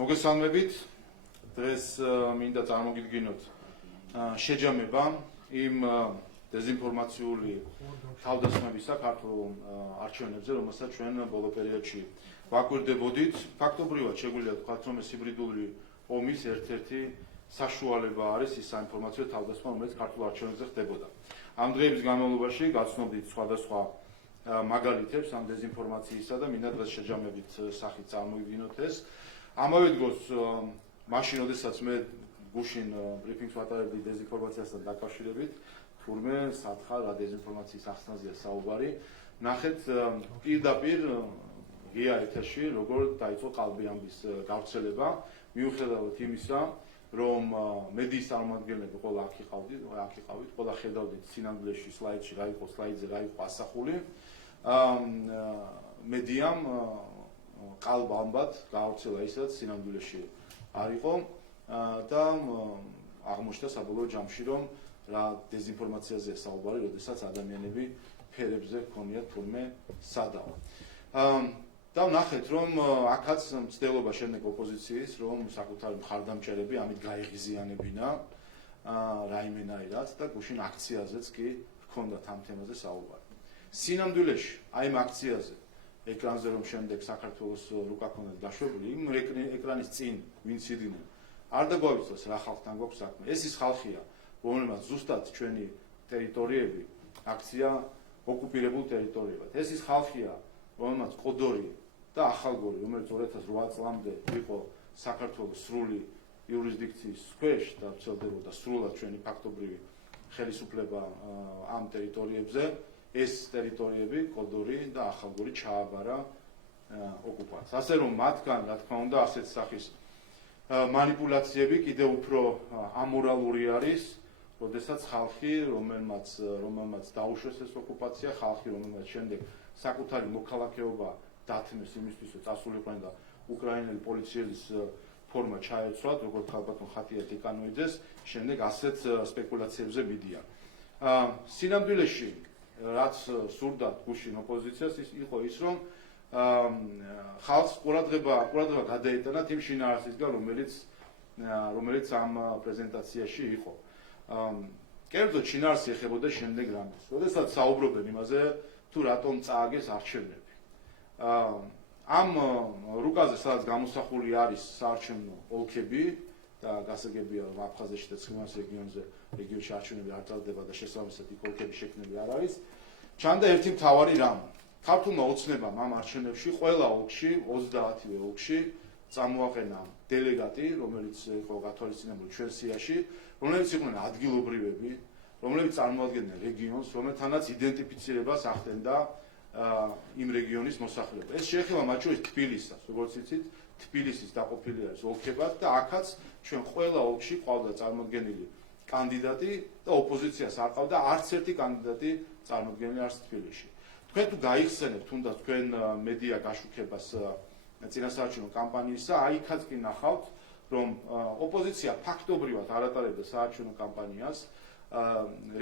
მოგესალმებით. დღეს მინდა წარმოგიდგინოთ შეჯამება იმ დეზინფორმაციული თავდასხმების საქართველოს არჩევნებზე, რომელსაც ჩვენ ბოლო პერიოდში ვაკვირდებოდით. ფაქტობრივად შეგვიძლია ვთქვათ, რომ ეს ჰიბრიდული ომის ერთ-ერთი საშუალება არის ის საინფორმაციო თავდასხმა, რომელიც ქართულ არჩევნებზე ხდებოდა. ამ დღეების განმავლობაში გაცნობდით სხვადასხვა მაგალითებს ამ დეზინფორმაციისა და მინდა დღეს შეჯამებით სახით წარმოვიდგინოთ ეს. ამავე დროს მაშინ, როდესაც მე გუშინ ბრიფინგს ვატარებდი დეზინფორმაციასთან დაკავშირებით, თურმე სათხარ რა დეზინფორმაციის ახსნაზეა საუბარი, ნახეთ პირდაპირ ღია ეთერში როგორ დაიწყო ყალბი ამბის გავრცელება, მიუხედავად იმისა, რომ მედიის წარმომადგენლები ყველა აქ იყავით, ყველა ხედავდით სინამდვილეში სლაიდში რა იყო, სლაიდზე რა იყო ასახული. მედიამ ყალბ ამბად გავრცელა ისაც სინამდვილეში არ იყო და აღმოჩნდა საბოლოო ჯამში, რომ რა დეზინფორმაციაზეა საუბარი, როდესაც ადამიანები ფერებზე ჰქონიათ თურმე სადაო. და ვნახეთ, რომ აქაც მცდელობა შემდეგ ოპოზიციის, რომ საკუთარი მხარდამჭერები ამით გაეღიზიანებინა რაიმენაირად და გუშინ აქციაზეც კი ჰქონდათ ამ თემაზე საუბარი. სინამდვილეში აი ამ აქციაზე ეკრანზე რომ შემდეგ საქართველოს რუკა ქონდათ დაშვებული, იმ ეკრანის წინ ვინც იდგნენ, არ დაგვავიცოს რა ხალხთან გვაქვს საქმე. ეს ის ხალხია, რომელმაც ზუსტად ჩვენი ტერიტორიები აქცია ოკუპირებულ ტერიტორიებად. ეს ის ხალხია, რომელმაც კოდორი და ახალგორი, რომელიც 2008 წლამდე იყო საქართველოს სრული იურისდიქციის ქვეშ და ვრცელდებოდა სრულად ჩვენი ფაქტობრივი ხელისუფლება ამ ტერიტორიებზე, ეს ტერიტორიები, კოდორი და ახალგორი ჩააბარა ოკუპანტს. ასე რომ მათგან, რა თქმა უნდა, ასეთ სახის манипуляციები კიდევ უფრო ამორალური არის, როდესაც ხალხი, რომელმაც დაუშვეს ეს ოკუპაცია, ხალხი, რომელმაც შემდეგ საკუთარი მოქალაქეობა დათმეს იმისთვის, რომ წასულიყვნენ და უკრაინელი პოლიციელის ფორმა ჩაეცვათ, როგორც ხალბატონ ხატია ტიკანოიძეს, შემდეგ ასეთ სპეკულაციებზე მიდიან. სინამდვილეში, რაც სურდათ გუშინ ოპოზიციას, იყო ის, რომ ხალხს ყურადღება გადაეტანათ იმ შინაარსისგან, რომელიც ამ პრეზენტაციაში იყო. კერძოდ შინაარსი ეხებოდა შემდეგ რამეს. როდესაც საუბრობენ იმაზე, თუ რატომ წააგეს არჩევნები. ამ რუკაზე, სადაც გამოსახული არის საარჩევნო ოლქები და გასაგებია, რომ აფხაზეთში და ცხინვალის რეგიონში არჩევნები არ ტარდება და შესაბამისად იქ ოლქების შექმნები არ არის. ჩანდა ერთი მთავარი რამ. ქართულმა ოცნებამ ამ არჩევნებში ყველა ოლქში, 30-ვე ოლქში წამოაყენა დელეგატი, რომელიც იყო გათვალისწინებული ჩვენ სიაში, რომლებიც იყვნენ ადგილობრივები, რომლებიც წარმოადგენდნენ რეგიონს, რომელთანაც იდენტიფიცირებას ახდენდა იმ რეგიონის მოსახლეობა. ეს შეეხება მათ შორის თბილისსაც, როგორც იცით, თბილისის დაყოფილი არის ოლქებად და აქაც ჩვენ ყველა ოლქში ყავდა წარმოდგენილი კანდიდატი და ოპოზიციას არ ყავდა არც ერთი კანდიდატი წარმოდგენილი არც თბილისში. თქვენ თუ გაიხსენებთ თუნდაც თქვენ მედია გაშუქებას წინასაარჩევნო კამპანიისა, აიქაც კი ნახავთ, რომ ოპოზიცია ფაქტობრივად არ ატარებდა საარჩევნო კამპანიას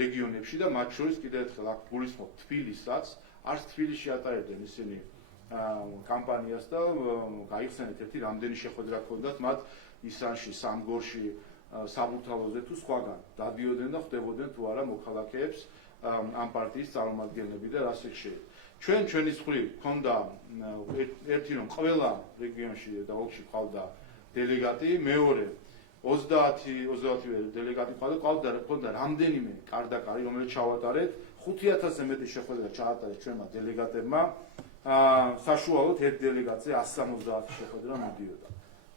რეგიონებში და მათ შორის კიდევ ერთხელ აქ გულისხმობ თბილისსაც, არც თბილისში ატარებდნენ ისინი კამპანიას და გაიხსენეთ ერთი რამდენი შეხვედრა ჰქონდათ მათ ისანში, სამგორში, საბურთალოზე თუ სხვაგან. დადიოდნენ და ხვდებოდნენ თუ არა მოქალაქეებს ამ პარტიის წარმომადგენლები და რა სიხშირე. ჩვენი მხრივ ჰქონდა ერთი რომ ყველა რეგიონში და ოლქში ყავდა დელეგატი, მეორე 30-ვე დელეგატი ყავდა რამდენიმე კარდაკარი, რომელიც ჩავატარეთ, 5000-ზე მეტი შეხვედრა ჩაატარეთ ჩვენმა დელეგატებმა, საშუალოდ ერთ დელეგატზე 170 შეხვედრა მიდიოდა.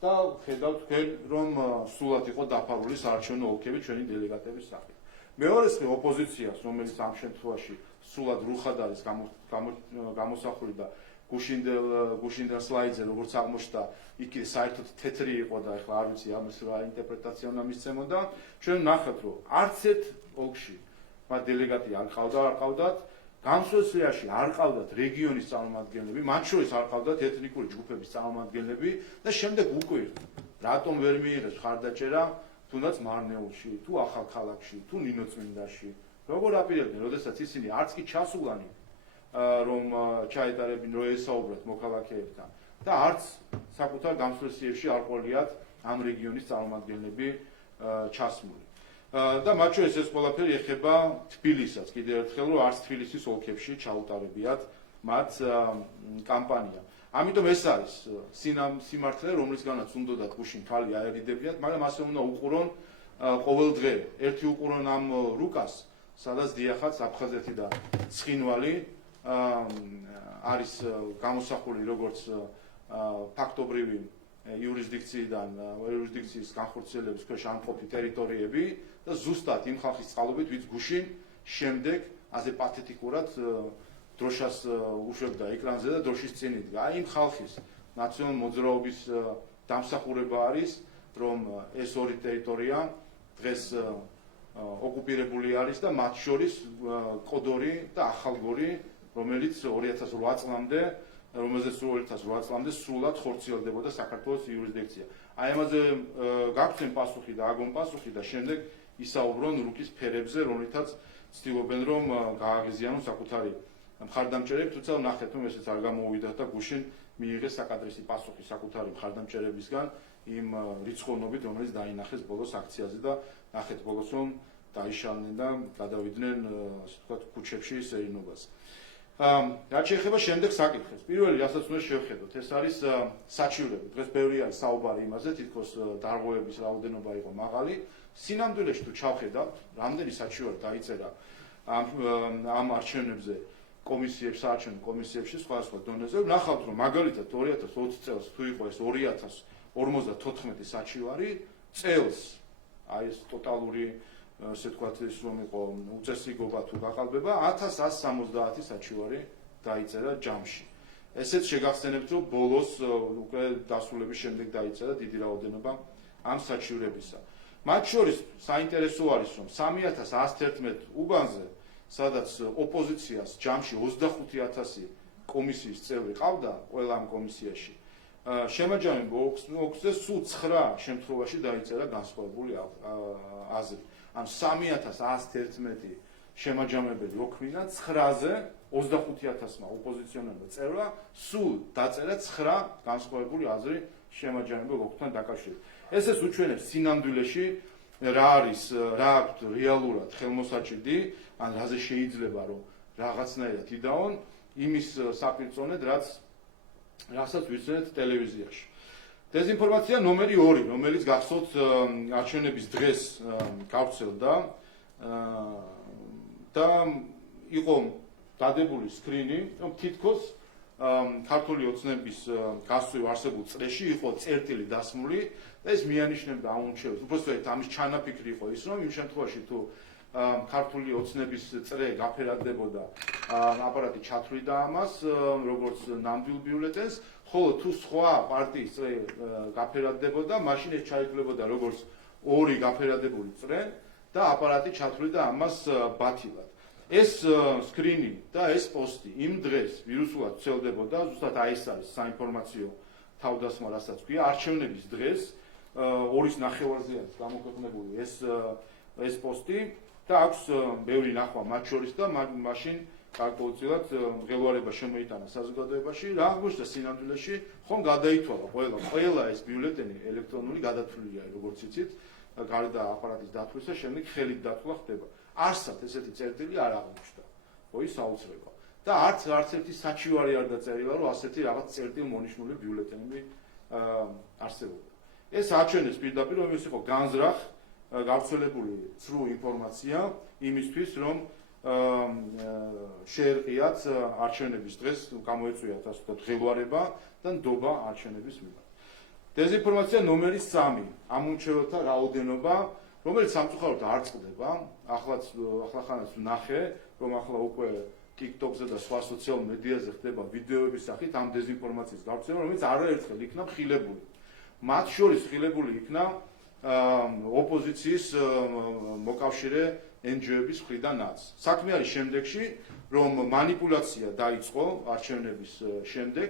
და ხედავთ თქვენ, რომ სრულად იყო დაფარული საარჩევნო ოლქები ჩვენი დელეგატების სახით. მეორე მხრივ ოპოზიციას, რომელიც ამ შემთხვევაში სრულად რუხად არის გამოსახული და გუშინდელ სლაიდზე, როგორც აღმოჩნდა, იქ საერთოდ თეთრი იყო და ეხლა არ ვიცი ამის რა ინტერპრეტაცია უნდა მისცემოდა. ჩვენ ვნახეთ, რომ არც ერთ ოლქში მათ დელეგატი არ ყავდათ, განსხვავებაში არ ყავდათ რეგიონის წარმომადგენლები, მათ შორის არ ყავდათ ეთნიკური ჯგუფების წარმომადგენლები და შემდეგ უკვირთ, რატომ ვერ მიიღეს მხარდაჭერა თუნდაც მარნეულში, თუ ახალქალაქში, თუ ნინოწმინდაში, როგორ აპირებდნენ, როდესაც ისინი არც კი ჩასულანი რომ ჩაეტარებინ, რომ ესაუბრათ მოქალაქეებთან და არც საკუთარ გამსვლელსიერში არ ყოლიათ ამ რეგიონის წარმომადგენლები ჩასმული. და მათ შორის ეს ყველაფერი ეხება თბილისსაც, კიდევ ერთხელ, რომ არც თბილისის ოლქებში ჩაუტარებიათ მათ კამპანია. ამიტომ ეს არის სიმართლე, რომლისგანაც უნდათ გუშინ თვალი აერიდებიათ, მაგრამ ასე უნდა უყურონ ყოველ დღე. ერთი უყურონ ამ რუკას, სადაც დიახაც აფხაზეთი და ცხინვალი არის გამოსახული როგორც ფაქტობრივი იურისდიქციის განხორციელების ქვეშ ამყოფი ტერიტორიები და ზუსტად იმ ხალხის წყალობით, ვინც გუშინ შემდეგ ასე პათეტიკურად დროშას უშვებდა ეკრანზე და დროშის წინ იდგა. აი იმ ხალხის ნაციონალური მოძრაობის დამსახურება არის, რომ ეს ორი ტერიტორია დღეს ოკუპირებული არის და მათ შორის კოდორი და ახალგორი, რომელიც 2008 წლამდე რომელზეც 2008 წლამდე სრულად ხორციელდებოდა საქართველოს იურისდიქცია. აი ამაზე გაგვცემ პასუხი და აგონ პასუხი და შემდეგ ისაუბრონ რუკის ფერებზე, რომლითაც ცდილობენ რომ გააღიზიანონ საკუთარი მხარდამჭერები, თუმცა ნახეთ, რომ ესეც არ გამოვიდათ და გუშინ მიიღეს საკადრისი პასუხი საკუთარი მხარდამჭერებისგან იმ რიცხოვნობით, რომელიც დაინახეს ბოლოს აქციაზე და ნახეთ ბოლოს რომ დაიშალნენ და გადავიდნენ ასე ვთქვათ ქუჩებში სეირნობაზე. რაც შეეხება შემდეგ საკითხებს. პირველი, რასაც უნდა შევხედოთ, ეს არის საჩივრები. დღეს ბევრი არის საუბარი იმაზე, თითქოს დარღვევების რაოდენობა იყო მაღალი. სინამდვილეში თუ ჩავხედავთ, რამდენი საჩივარი დაიწერა ამ არჩევნებზე კომისიებში, საარჩევნო კომისიებში სხვადასხვა დონეზე, ვნახავთ, რომ მაგალითად 2020 წელს თუ იყო ეს 2054 საჩივარი, წელს აი ეს ტოტალური ასე ვთქვათ, ის რომ იყო უწესრიგობა თუ გაყალბება, 1170 საჩივარი დაიწერა ჯამში. ესეც შეგახსენებთ, რომ ბოლოს უკვე დასრულების შემდეგ დაიწერა დიდი რაოდენობა ამ საჩივრებისა. მათ შორის საინტერესო არის, რომ 3111 უბანზე, სადაც ოპოზიციას ჯამში 25000 კომისიის წევრი ყავდა ყველა ამ კომისიაში, შემაჯამებულ ოლქზე სულ 9 შემთხვევაში დაიწერა განსხვავებული აზრი. ან 3111 შემაჯამებელი ოქმინა 9-ზე 25000-მა ოპოზიციონერმა წერა სულ დაწერა 9 განსხვავებული აზრი შემაჯამებელ ოლქთან დაკავშირებით. ესეც უჩვენებს სინამდვილეში რა არის, რა აქვთ რეალურად ხელმოსაჭრდი, ან რაზე შეიძლება რომ რაღაცნაირად იდაონ იმის საპირწონედ, რასაც ვიცით ტელევიზიაში. დეზინფორმაცია ნომერი 2, რომელიც გახსოვთ არჩევნების დღეს გავრცელდა და იყო დადებული სკრინი, რომ თითქოს ქართული ოცნების გასწვრივ არსებულ წრეში იყო წერტილი დასმული და ეს მიანიშნებდა აუნჩევს. უბრალოდ ამის ჩანაფიქრი იყო ის, რომ იმ შემთხვევაში თუ ქართული ოცნების წრე გაფერადდებოდა, აპარატი ჩათვლიდა ამას, როგორც ნამდვილ ბიულეტენს, ხოლო თუ სხვა პარტიის წრე გაფერადდებოდა, მაშინ ეს ჩაითვლებოდა როგორც ორი გაფერადებული წრე და აპარატი ჩათვლიდა ამას ბათილად. ეს სკრინი და ეს პოსტი იმ დღეს ვირუსულად ვრცელდებოდა, ზუსტად აი ეს არის საინფორმაციო თავდასხმა, რასაც ქვია, არჩევნების დღეს 2-ის ნახევარზე არის გამოქვეყნებული ეს პოსტი და აქვს ბევრი ნახვა მათ შორის და მაშინ გარკვეულწილად მღელვარება შემოიტანა საზოგადოებაში, რა აღმოჩნდა სინამდვილეში, ხომ გადაითვალა ყველა ეს ბიულეტენი ელექტრონული გადათვლილია, როგორც იცით, გარდა აპარატის დათვლისა, შემდეგ ხელით დათვლა ხდება. არსად ესეთი წერტილი არ აღმოჩნდა. ოი საოცრება. და არც ერთი საჩივარი არ დაწერილა, რომ ასეთი რაღაც წერტილ მონიშნული ბიულეტენები არსებობდა. ეს აჩვენებს პირდაპირ, რომ ეს იყო განზრახ გავრცელებული ცრუ ინფორმაცია იმისთვის, რომ შეერყიათ არჩევნების დღეს, გამოეწვიათ ასე ვთქვათ ღელვარება და ნდობა არჩევნების მიმართ. დეზინფორმაცია ნომერი 3, ამომრჩეველთა რაოდენობა, რომელიც სამწუხაროდ არ წყდება, ახლახანაც ვნახე, რომ ახლა უკვე TikTok-ზე და სხვა სოციალურ მედიაზე ხდება ვიდეოების სახით ამ დეზინფორმაციის გავრცელება, რომელიც არაერთხელ იქნა ხილებული. მათ შორის ხილებული იქნა ოპოზიციის მოკავშირე NGO-ების მხრიდანაც. საქმე არის შემდეგში, რომ მანიპულაცია დაიწყო არჩევნების შემდეგ,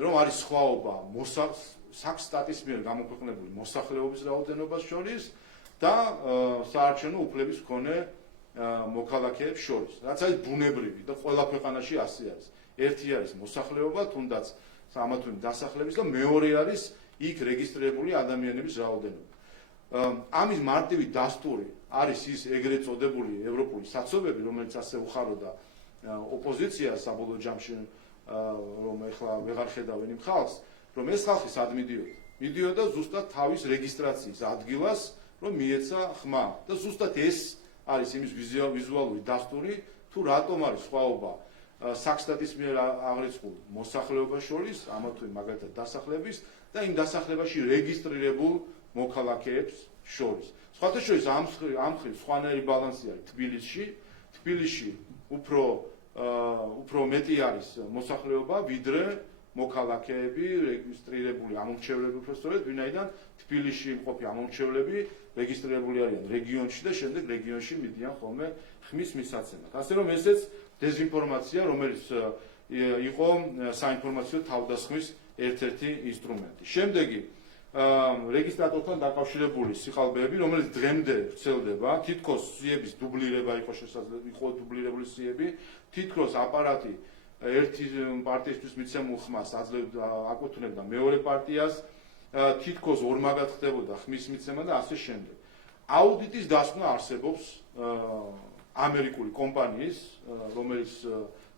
რომ არის სხვაობა საქსტატის მიერ გამოქვეყნებული მოსახლეობის რაოდენობას შორის და საარჩევნო უფლების მქონე მოქალაქეებს შორის, რაც არის ბუნებრივი და ყველა ქვეყანაში ასე არის. ერთი არის მოსახლეობა, თუნდაც ამა თუ იმ დასახლების და მეორე არის იქ რეგისტრირებული ადამიანების რაოდენობა. ამის მარტივი დასტური არის ის ეგრეთ წოდებული ევროპული საცობები, რომელიც ასე უხაროდა ოპოზიციას საბოლოო ჯამში, რომ ეხლა ვეღარ ხედავენ იმ ხალხს, რომ ეს ხალხი სად მიდიოდა? მიდიოდა ზუსტად თავის რეგისტრაციის ადგილას, რომ მიეცა ხმა და ზუსტად ეს არის იმის ვიზუალური დასტური, თუ რატომ არის სხვაობა საქსტატის მიერ აღრიცხულ მოსახლეობას შორის, ამა თუ იმ მაგალითად დასახლების და იმ დასახლებაში რეგისტრირებულ მოქალაქეებს შორის. სხვათა შორის ამ მხრივ სხვანაირი ბალანსი არის თბილისში უფრო მეტი არის მოსახლეობა, ვიდრე მოქალაქეები, რეგისტრირებული ამომრჩევლები უბრალოდ, ვინაიდან თბილისში მყოფი ამომრჩევლები რეგისტრირებული არიან რეგიონში და შემდეგ რეგიონში მიდიან ხოლმე ხმის მისაცემად. ასე რომ ესეც დეზინფორმაცია, რომელიც იყო საინფორმაციო თავდასხმის ერთ-ერთი ინსტრუმენტი. შემდეგი რეგისტრატორთან დაკავშირებული სიხალბეები, რომელიც დღემდე ვრცელდება, თითქოს სიების დუბლირება იყო შესაძლებელი, იყო დუბლირებული სიები, თითქოს აპარატი ერთი პარტიისთვის მიცემულ ხმას აკუთვნებდა მეორე პარტიას, თითქოს ორმაგად ხდებოდა ხმის მიცემა და ასე შემდეგ. აუდიტის დასკვნა არსებობს ამერიკული კომპანიის, რომელიც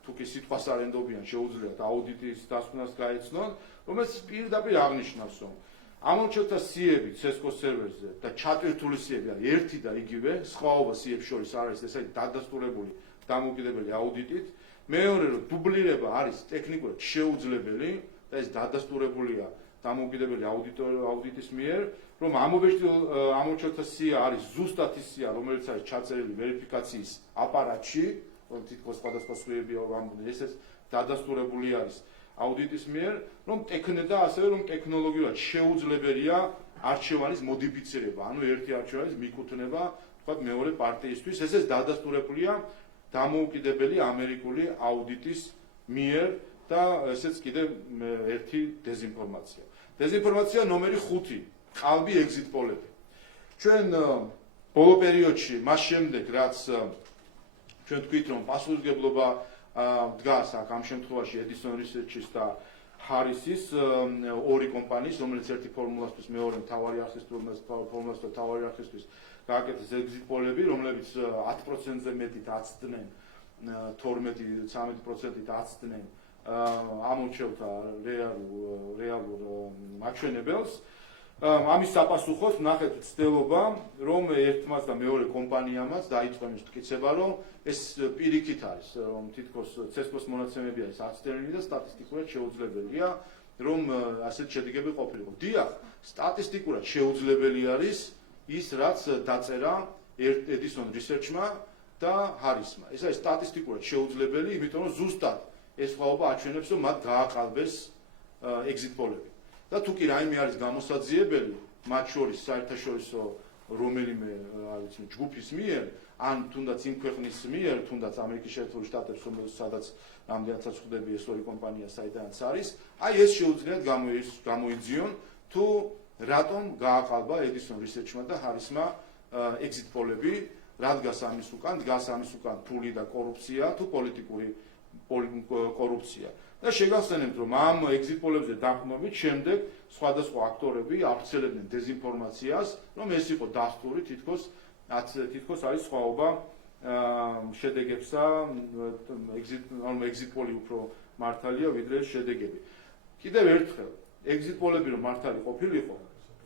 თუკი სიტყვას არ ენდობიან, შეუძლიათ აუდიტის დასკვნას გაეცნონ, რომელიც პირდაპირ აღნიშნავს, რომ ამომრჩევლთა სიები CESCO სერვერზე და ჩატვირთული სიები არის ერთი და იგივე, სხვაობა სიებს შორის არ არის, ეს არის დადასტურებული დამოუკიდებელი აუდიტით. მეორე, რომ დუბლირება არის ტექნიკურად შეუძლებელი და ეს დადასტურებულია დამოუკიდებელი აუდიტის მიერ, რომ ამომრჩევლთა სია არის ზუსტად ის სია, რომელიც არის ჩაწერილი ვერიფიკაციის აპარატში, რომ თითქოს სხვადასხვა სხვიები ამბობენ, ესეც დადასტურებული არის აუდიტის მიერ, რომ და ასევე რომ ტექნოლოგიურად შეუძლებელია არჩევანის მოდიფიცირება, ანუ ერთი არჩევანის მიკუთვნება, თქვათ მეორე პარტიისთვის, ესეც დადასტურებულია დამოუკიდებელი ამერიკული აუდიტის მიერ და ესეც კიდევ ერთი დეზინფორმაცია. დეზინფორმაცია ნომერი 5, ყალბი ეგზიტ პოლები. ჩვენ ბოლო პერიოდში, მას შემდეგ, რაც ჩვენ თქვით, რომ პასუხისმგებლობა დგას აქ ამ შემთხვევაში Edison Research-ის და Harris-ის ორი კომპანიის, რომელიც ერთი ფორმულასთვის, მეორე მთავარი ფორმულას და მთავარი არხისთვის გააკეთეს ეგზიტ პოლები, რომლებიც 10%-ზე მეტით აცდნენ, 12-13%-ით აცდნენ ამორჩევლთა რეალურ მაჩვენებელს. ამის საპასუხოდ ნახეთ ცდელობა, რომ ერთმაც და მეორე კომპანიამაც დაიწყო იმის მტკიცება, რომ ეს პირიქით არის, რომ თითქოს CESCO-ს მონაცემები არის აცდენილი და სტატისტიკურად შეუძლებელია, რომ ასეთ შედეგები ყოფილიყო. დიახ, სტატისტიკურად შეუძლებელი არის ის, რაც დაწერა Edison Research-მა და Harris-მა. ეს არის სტატისტიკურად შეუძლებელი, იმიტომ რომ ზუსტად ეს სხვაობა აჩვენებს, რომ მათ გააყალბეს ეგზიტ პოლები. და თუ კი რაიმე არის გამოსაძიებელი, მათ შორის საერთაშორისო რომელიმე ჯგუფის მიერ, ან თუნდაც იმ ქვეყნის მიერ, თუნდაც ამერიკის შეერთებული შტატებს, სადაც რამდენადაც ხვდები ეს ორი კომპანია საიდანაც არის, აი ეს შეუძლიათ გამოიძიონ, თუ რატომ გააყალბა Edison Research-მა და Harris-მა ეგზიტ პოლები, რა დგას ამის უკან, დგას ამის უკან ფული და კორუფცია, თუ პოლიტიკური კორუფცია. და შეგახსენებთ, რომ ამ ეგზიტ პოლებზე დაყრდნობით შემდეგ სხვადასხვა აქტორები ავრცელებდნენ დეზინფორმაციას, რომ ეს იყო დასტური, თითქოს არის სხვაობა შედეგებსა, ეგზიტ პოლი უფრო მართალია ვიდრე შედეგები. კიდევ ერთხელ, ეგზიტ პოლები რომ მართალი ყოფილიყო,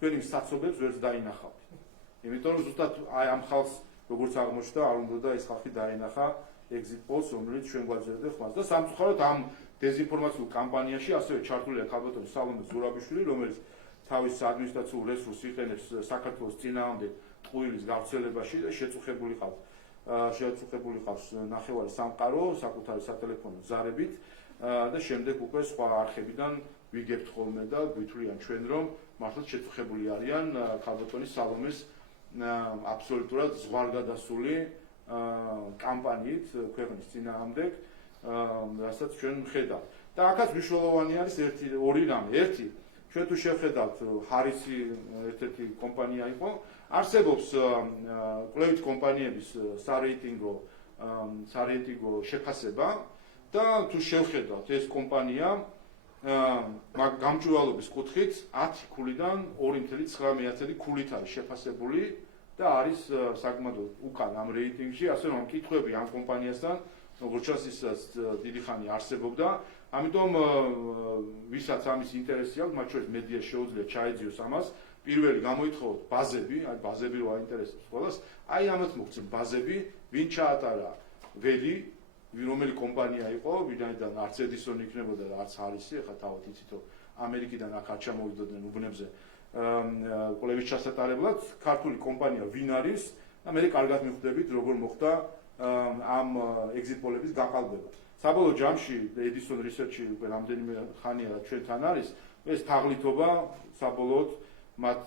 თქვენი საცობებს ვერც დაინახავთ. იმიტომ რომ ზუსტად აი ამ ხალხს როგორც აღმოჩნდა, არ უნდა ეს ხალხი დაინახა ეგზიტ პოლს, რომელიც ჩვენ გვაძლევდა ხმას. და სამწუხაროდ ამ დეზინფორმაციულ კამპანიაში ასევე ჩართულია ქალბატონი სალომე ზურაბიშვილი, რომელიც თავის ადმინისტრაციულ რესურსს იყენებს საქართველოს წინააღმდეგ ტყუილის გავრცელებაში და შეწუხებული ყავს ნახევარი სამყარო საკუთარი სატელეფონო ზარებით და შემდეგ უკვე სხვა არხებიდან ვიგებთ ხოლმე და გვითვლიან ჩვენ, რომ მართლაც შეწუხებული არიან ქალბატონი სალომეს აბსოლუტურად ზღვარგადასული კამპანიით ქვეყნის წინააღმდეგ, რასაც ჩვენ ვხედავთ. და აქაც მნიშვნელოვანი არის ორი რამე. ერთი, ჩვენ თუ შევხედავთ, ჰარისი ერთ-ერთი კომპანია იყო, არსებობს კვლევით კომპანიების სარეიტინგო შეფასება და თუ შევხედავთ ეს კომპანია გამჭვირვალობის კუთხით 10 ქულიდან 2.9 ქულით არის შეფასებული და არის საკმაოდ უკან ამ რეიტინგში, ასე რომ კითხვები ამ კომპანიასთან როგორც ჩანს ის დიდი ხანი არსებობდა, ამიტომ ვისაც ამის ინტერესი აქვს, მათ შორის მედია შეუძლია ჩაეძიოს ამას. პირველი გამოითხოვოთ ბაზები, აი ბაზები რო აინტერესებს ყველას, აი ამას მოგცემ ბაზები, ვინ ჩაატარა ველი, რომელი კომპანია იყო, ვინაიდან არც ედისონი იქნებოდა და არც ჰარისი, ახლა თავად იცით რომ ამერიკიდან აქ არ ჩამოვიდოდნენ უბნებზე კვლევის ჩასატარებლად, ქართული კომპანია ვინ არის და მე კარგად მიხვდებით როგორ მოხდა ამ exit poll-ების გაყალბება. საბოლოო ჯამში Edison Research-ი უკვე რამდენიმე ხანია ჩვენთან არის, ეს თაღლითობა საბოლოოდ მათ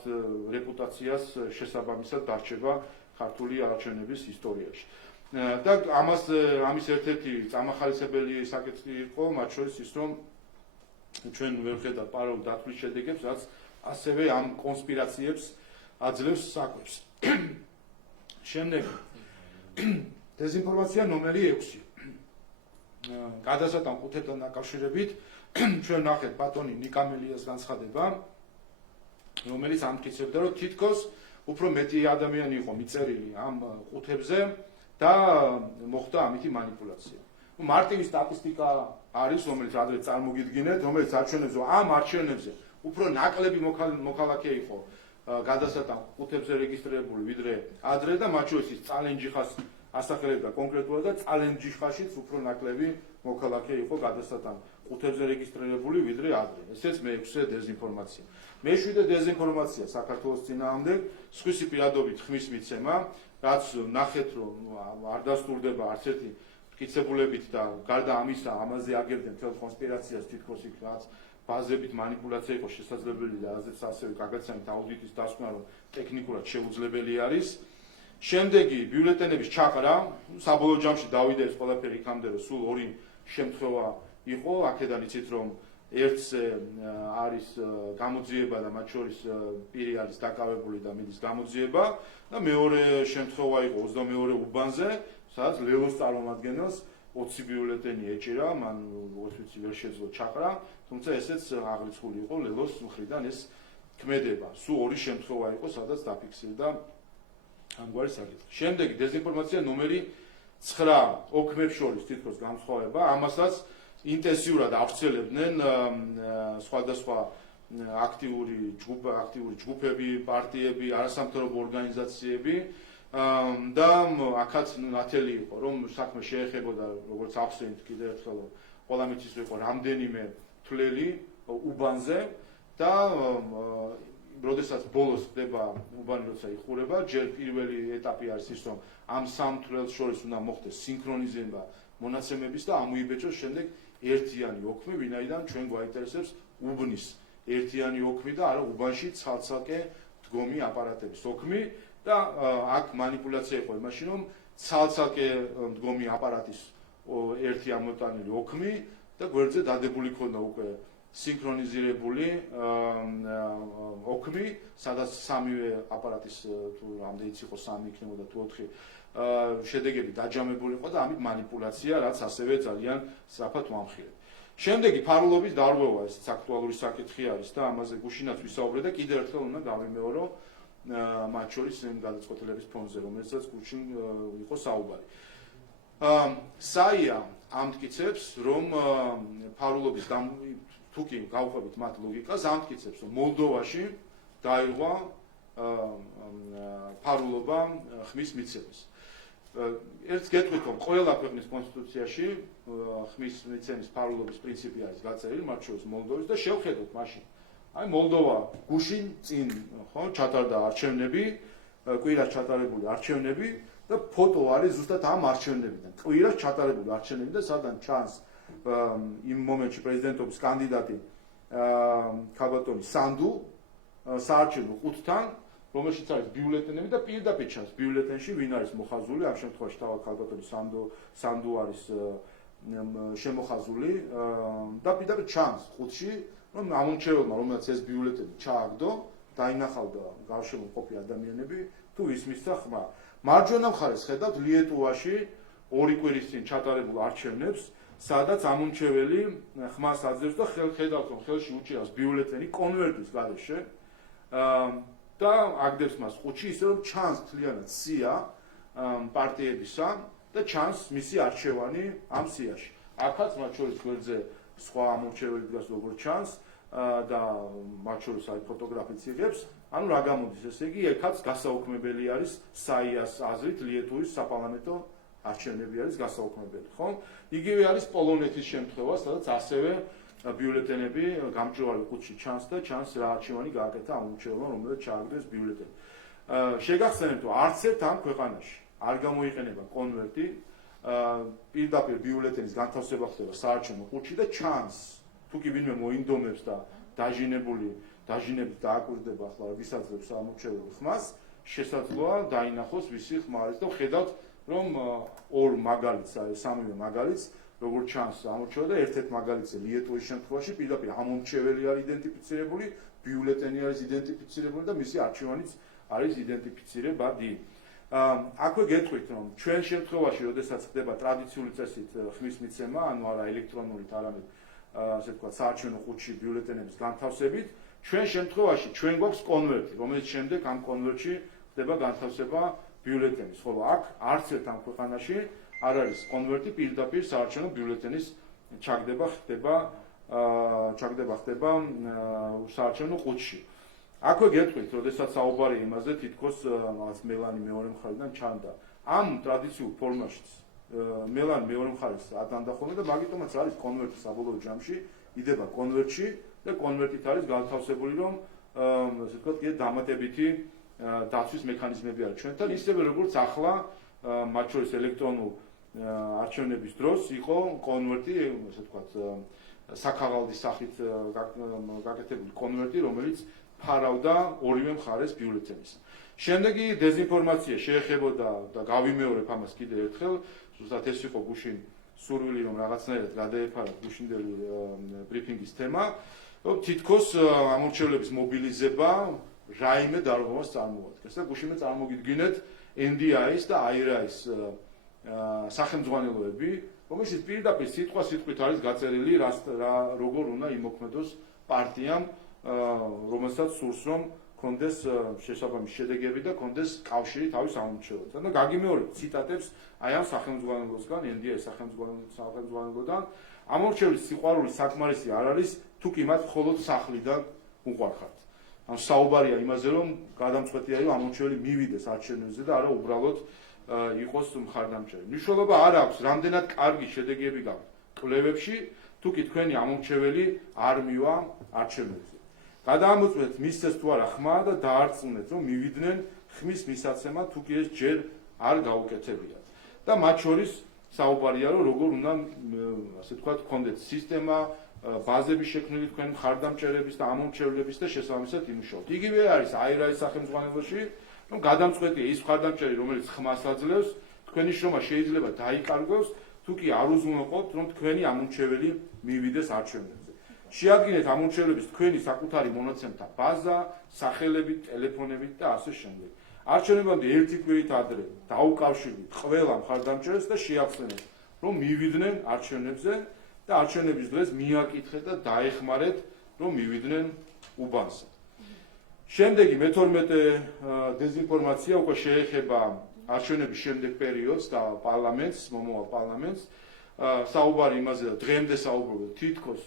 რეპუტაციას შესაბამისად დარჩება ქართული არჩევნების ისტორიაში. და ამის ერთ-ერთი წამახალისებელი საკითხი იყო, მათ შორის ის, რომ ჩვენ ვერ ვხედავთ პარალელურ დათვლის შედეგებს, რაც ასევე ამ კონსპირაციებს აძლევს საკვებს. შემდეგ დეზინფორმაცია ნომერი 6. გადასატან ყუთებთან დაკავშირებით ჩვენ ნახეთ ბატონი ნიკამელიას განცხადება, რომელიც ამტკიცებდა, რომ თითქოს უფრო მეტი ადამიანი იყო მიწერილი ამ ყუთებზე და მოხდა ამითი манипуляცია. მარტივი სტატისტიკა არის, რომელიც ადრე წარმოგიდგინეთ, რომელიც არჩევნებზე ამ არჩევნებზე უფრო ნაკლები მოქალაქე იყო გადასატან ყუთებზე რეგისტრირებული ვიდრე ადრე და მათ შორის ის წალენჯიხას ასახელებდა კონკრეტულად და წალენჯიხაშიც უფრო ნაკლები მოქალაქე იყო გადასატან ყუთებზე რეგისტრირებული ვიდრე ადრე. ესეც მე-6 დეზინფორმაცია. მე-7 დეზინფორმაცია საქართველოს წინააღმდეგ სხვისი პირადობით ხმის მიცემა, რაც ნახეთ რომ არ დასტურდება არც ერთი მტკიცებულებით და გარდა ამისა ამაზე აგებდნენ თელ კონსპირაციას თითქოს იქ რაც ბაზებით манипуляცია იყო შესაძლებელი და ასეც ასევე გაგაცანით აუდიტის დასკვნა რომ ტექნიკურად შეუძლებელი არის. შემდეგი ბიულეტენების ჩაყრა, საბოლოო ჯამში დავიდა ეს ყველაფერი იქამდე რომ სულ 2 შემთხვევა იყო, აქედან იცით რომ ერთზე არის გამოძიება და მათ შორის პირი არის დაკავებული და მიდის გამოძიება და მეორე შემთხვევა იყო 22 უბანზე, სადაც ლელოს წარმომადგენელს 20 ბიულეტენი ეჭირა, მან როგორც ვიცი ვერ შეძლო ჩაყრა, თუმცა ესეც აღრიცხული იყო ლელოს მხრიდან ეს ქმედება. სულ 2 შემთხვევა იყო, სადაც დაფიქსირდა ამგვარი საკითხი. შემდეგი დეზინფორმაცია ნომერი 9 ოქმებს შორის თითქოს განსხვავება, ამასაც ინტენსიურად ავრცელებდნენ სხვადასხვა აქტიური ჯგუფები, პარტიები, არასამთავრობო ორგანიზაციები და აქაც ნათელი იყო, რომ საქმე შეეხებოდა, როგორც ახსენეთ კიდევ ერთხელ, ყველა მიწის იყო რამდენიმე თვლელი უბანზე და როდესაც ბოლოს ხდება უბანი როცა იხურება, ჯერ პირველი ეტაპი არის ის, რომ ამ სამ თვლელს შორის უნდა მოხდეს სინქრონიზება მონაცემების და ამოიბეჭოს შემდეგ ერთიანი ოქმი, ვინაიდან ჩვენ გვაინტერესებს უბნის ერთიანი ოქმი და არა უბანში ცალ-ცალკე დგომი აპარატების ოქმი და აქ манипуляცია იყო იმაში, რომ ცალ-ცალკე დგომი აპარატის ერთი ამოტანილი ოქმი და გვერდზე დადებული ქონდა უკვე სინქრონიზირებული ოქმი, სადაც სამივე აპარატის თუ რამდენიც იყო 3 იქნებოდა თუ 4 შედეგები დაჯამებული იყო და ამით манипуляცია, რაც ასევე ძალიან სწრაფად ვამხილებ. შემდეგი ფარულობის დარღვევა, ეს აქტუალური საკითხი არის და ამაზე გუშინაც ვისაუბრეთ და კიდევ ერთხელ უნდა გავიმეორო მათ შორის იმ გადაწყვეტილების ფონზე, რომელსაც გუშინ იყო საუბარი. საია ამტკიცებს, რომ ფარულობის თუკი გავყვებით მათ ლოგიკას, ამტკიცებს, რომ მოლდოვაში დაიღვა ფარულობა ხმის მიცემის. ერთ გეტყვით, რომ ყველა ქვეყნის კონსტიტუციაში ხმის მიცემის ფარულობის პრინციპი არის გაწერილი, მათ შორის მოლდოვის და შევხედოთ მაშინ. აი მოლდოვა გუშინ წინ ხო ჩატარდა არჩევნები, კვირას ჩატარებული არჩევნები და ფოტო არის ზუსტად ამ არჩევნებიდან. კვირას ჩატარებული არჩევნები და სადან ჩანს იმ მომენტში პრეზიდენტობის კანდიდატი ქალბატონი სანდუ საარჩევნო ყუთთან, რომელშიც არის ბიულეტენები და პირდაპირ ჩანს ბიულეტენში ვინ არის მოხაზული, ამ შემთხვევაში თავად ქალბატონი სანდუ არის შემოხაზული და პირდაპირ ჩანს ყუთში რომ ამორჩეველმა რომელსაც ეს ბიულეტენი ჩააგდო, დაინახავდა გარშემოყოფი ადამიანები, თუ ის მისცა ხმა. მარჯვენა მხარეს ხედავთ ლიეტუვაში 2 კვირის წინ ჩატარებულ არჩევნებს, სადაც ამორჩეველი ხმას აძლევს და ხედავთ რომ ხელში უჭირავს ბიულეტენი კონვერტის გარეშე და აგდებს მას ყუთში, ისე რომ ჩანს მთლიანად სია პარტიებისა და ჩანს მისი არჩევანი ამ სიაში. აქაც მათ შორის გვერდზე სხვა ამორჩეველი დგას როგორც ჩანს და მათ შორის აი ფოტოგრაფიც იღებს. ანუ რა გამოდის, ესე იგი, ეხაც გასაუქმებელი არის საიას აზრით ლიეტუვის საპარლამენტო არჩევნები არის გასაუქმებელი, ხო? იგივე არის პოლონეთის შემთხვევა, სადაც ასევე ბიულეტენები გამჭვირვალე ყუთში ჩანს და ჩანს რა არჩევანი გააკეთა ამორჩეველმა, რომელიც ჩააგდეს ბიულეტენი. შეგახსენებთ, რომ არც ერთ ამ ქვეყანაში არ გამოიყენება კონვერტი, პირდაპირ ბიულეტენის განთავსება ხდება საარჩევნო ყუთში და ჩანს, თუ კი ვინმე მოინდომებს და დაჟინებით დააკვირდება ახლა ვისაძლებს ამორჩეველი ხმას, შესაძლოა დაინახოს ვისი ხმა არის და ხედავთ რომ ორ მაგალითს, სამივე მაგალითს, როგორც ჩანს ამორჩევა და ერთ-ერთ მაგალითზე ლიეტუვის შემთხვევაში პირდაპირ ამორჩეველი არის იდენტიფიცირებული, ბიულეტენი არის იდენტიფიცირებული და მისი არჩევანიც არის იდენტიფიცირებადი. აქვე გეტყვით, რომ ჩვენ შემთხვევაში, როდესაც ხდება ტრადიციული წესით ხმის მიცემა, ანუ არა ელექტრონულით, არამედ ასე ვთქვათ, საარჩევნო ყუთში ბიულეტენების განთავსებით, ჩვენ შემთხვევაში ჩვენ გვაქვს კონვერტი, რომელიც შემდეგ ამ კონვერტში ხდება განთავსება ბიულეტენის, ხოლო აქ არც ერთ ამ ქვეყანაში არ არის კონვერტი, პირდაპირ საარჩევნო ბიულეტენის ჩაგდება ხდება საარჩევნო ყუთში. აქვე გეტყვით, როდესაც საუბარია იმაზე, თითქოს მელანი მეორე მხარიდან ჩანდა. ამ ტრადიციულ ფორმაშიც მელანი მეორე მხარეს ადანდა ხოლმე და მაგიტომაც არის კონვერტი საბოლოო ჯამში, იდება კონვერტში და კონვერტით არის განთავსებული, რომ ასე ვთქვათ, დამატებითი დაცვის მექანიზმები არის ჩვენთან, ისევე როგორც ახლა მათ შორის ელექტრონულ არჩევნების დროს იყო კონვერტი, ასე ვთქვათ, საქაღალდის სახით გაკეთებული კონვერტი, რომელიც ფარავდა ორივე მხარეს ბიულეტენის. შემდეგი დეზინფორმაცია შეეხებოდა და გავიმეორებ ამას კიდევ ერთხელ, ზუსტად ეს იყო გუშინ სურვილი, რომ რაღაცნაირად გადაეფარა გუშინდელი ბრიფინგის თემა, რომ თითქოს ამორჩევლების მომბილიზება რაიმე დარღვევას წარმოადგენს და გუშინმე წარმოგიდგინეთ NDI-ის და IRA-ის სახელმძღვანელოები, რომელშიც პირდაპირ სიტყვით არის გაწერილი, როგორ უნდა იმოქმედოს პარტიამ, რომელსაც სურს რომ კონდეს შესაბამისი შედეგები და კონდეს კავშირი თავის ამორჩეველთან. და გაგიმეორებ ციტატებს აი ამ სახელმძღვანელოსგან, NDI-ის სახელმძღვანელოდან, ამორჩევის სიყვარული საკმარისი არ არის, თუ კი მათ მხოლოდ სახლიდან უყვარხართ. ან საუბარია იმაზე, რომ გადამწყვეტია რომ ამორჩეველი მივიდეს არჩევნებზე და არა უბრალოდ იყოს მხარდამჭერი. მნიშვნელობა არ აქვს, რამდენად კარგი შედეგები გაქვთ კვლევებში, თუ კი თქვენი ამორჩეველი არ მივა არჩევნებზე. გადაამოწმეთ მისცეს თუ არა ხმა და დაარწმუნეთ, რომ მივიდნენ ხმის მისაცემად, თუ კი ეს ჯერ არ გაუკეთებიათ. და მათ შორის საუბარია, რომ როგორ უნდა ასე ვთქვათ, გქონდეთ სისტემა, ბაზები შექმნილი თქვენ მხარდამჭერების და ამორჩევლების და შესაბამისად იმუშაოთ. იგივე არის IRA-ის სახელმძღვანელოში, რომ გადამწყვეტია ის მხარდამჭერი, რომელიც ხმას აძლევს, თქვენი შრომა შეიძლება დაიკარგოს, თუ კი არ უზრუნველყოფთ, რომ თქვენი ამორჩეველი მივიდეს არჩევნებზე. შეადგინეთ ამორჩევლების თქვენი საკუთარი მონაცემთა ბაზა, სახელებით, ტელეფონებით და ასე შემდეგ. არჩევნებამდე ერთი კვირით ადრე დაუკავშირდით ყველა მხარდამჭერს და შეახსენეთ, რომ მივიდნენ არჩევნებზე და არჩევნების დღეს მიაკითხეთ და დაეხმარეთ, რომ მივიდნენ უბანსა. შემდეგი მე-12 დეზინფორმაცია უკვე შეეხება არჩევნების შემდეგ პერიოდს და პარლამენტს, მომავალ პარლამენტს. საუბარი იმაზე და დღემდე საუბრობთ, თითქოს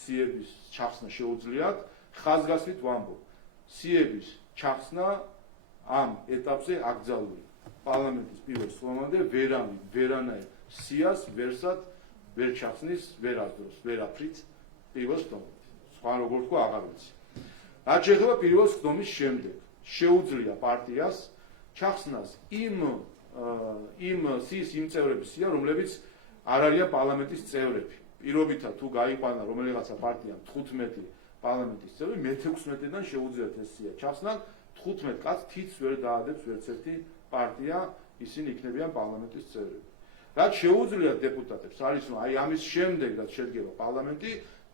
სიების ჩახსნა შეუძლიათ, ხაზგასმით ვამბობ. სიების ჩახსნა ამ ეტაპზე აკრძალული. პარლამენტის პირველ სხდომამდე ვერანაირ სიას ვერ ჩახსნის, ვერ აძლევს, ვერ აფრით პირველ სხდომამდე. სხვა როგორ თქვა, აღარ ვიცი. რაც შეეხება პირველ სხდომის შემდეგ, შეუძლია პარტიას ჩახსნას იმ სიის იმ წევრების სია, რომლებიც არ არიან პარლამენტის წევრები. პირობითად თუ გაიყვანა რომელიღაცა პარტიამ 15 პარლამენტის წევრი, მე-16-დან შეუძლიათ ეს სია ჩახსნა, 15 კაცს თითს ვერ დაადებს ვერც ერთი პარტია, ისინი იქნებიან პარლამენტის წევრები. რაც შეუძლიათ დეპუტატებს არის, რომ აი ამის შემდეგ რაც შედგება პარლამენტი,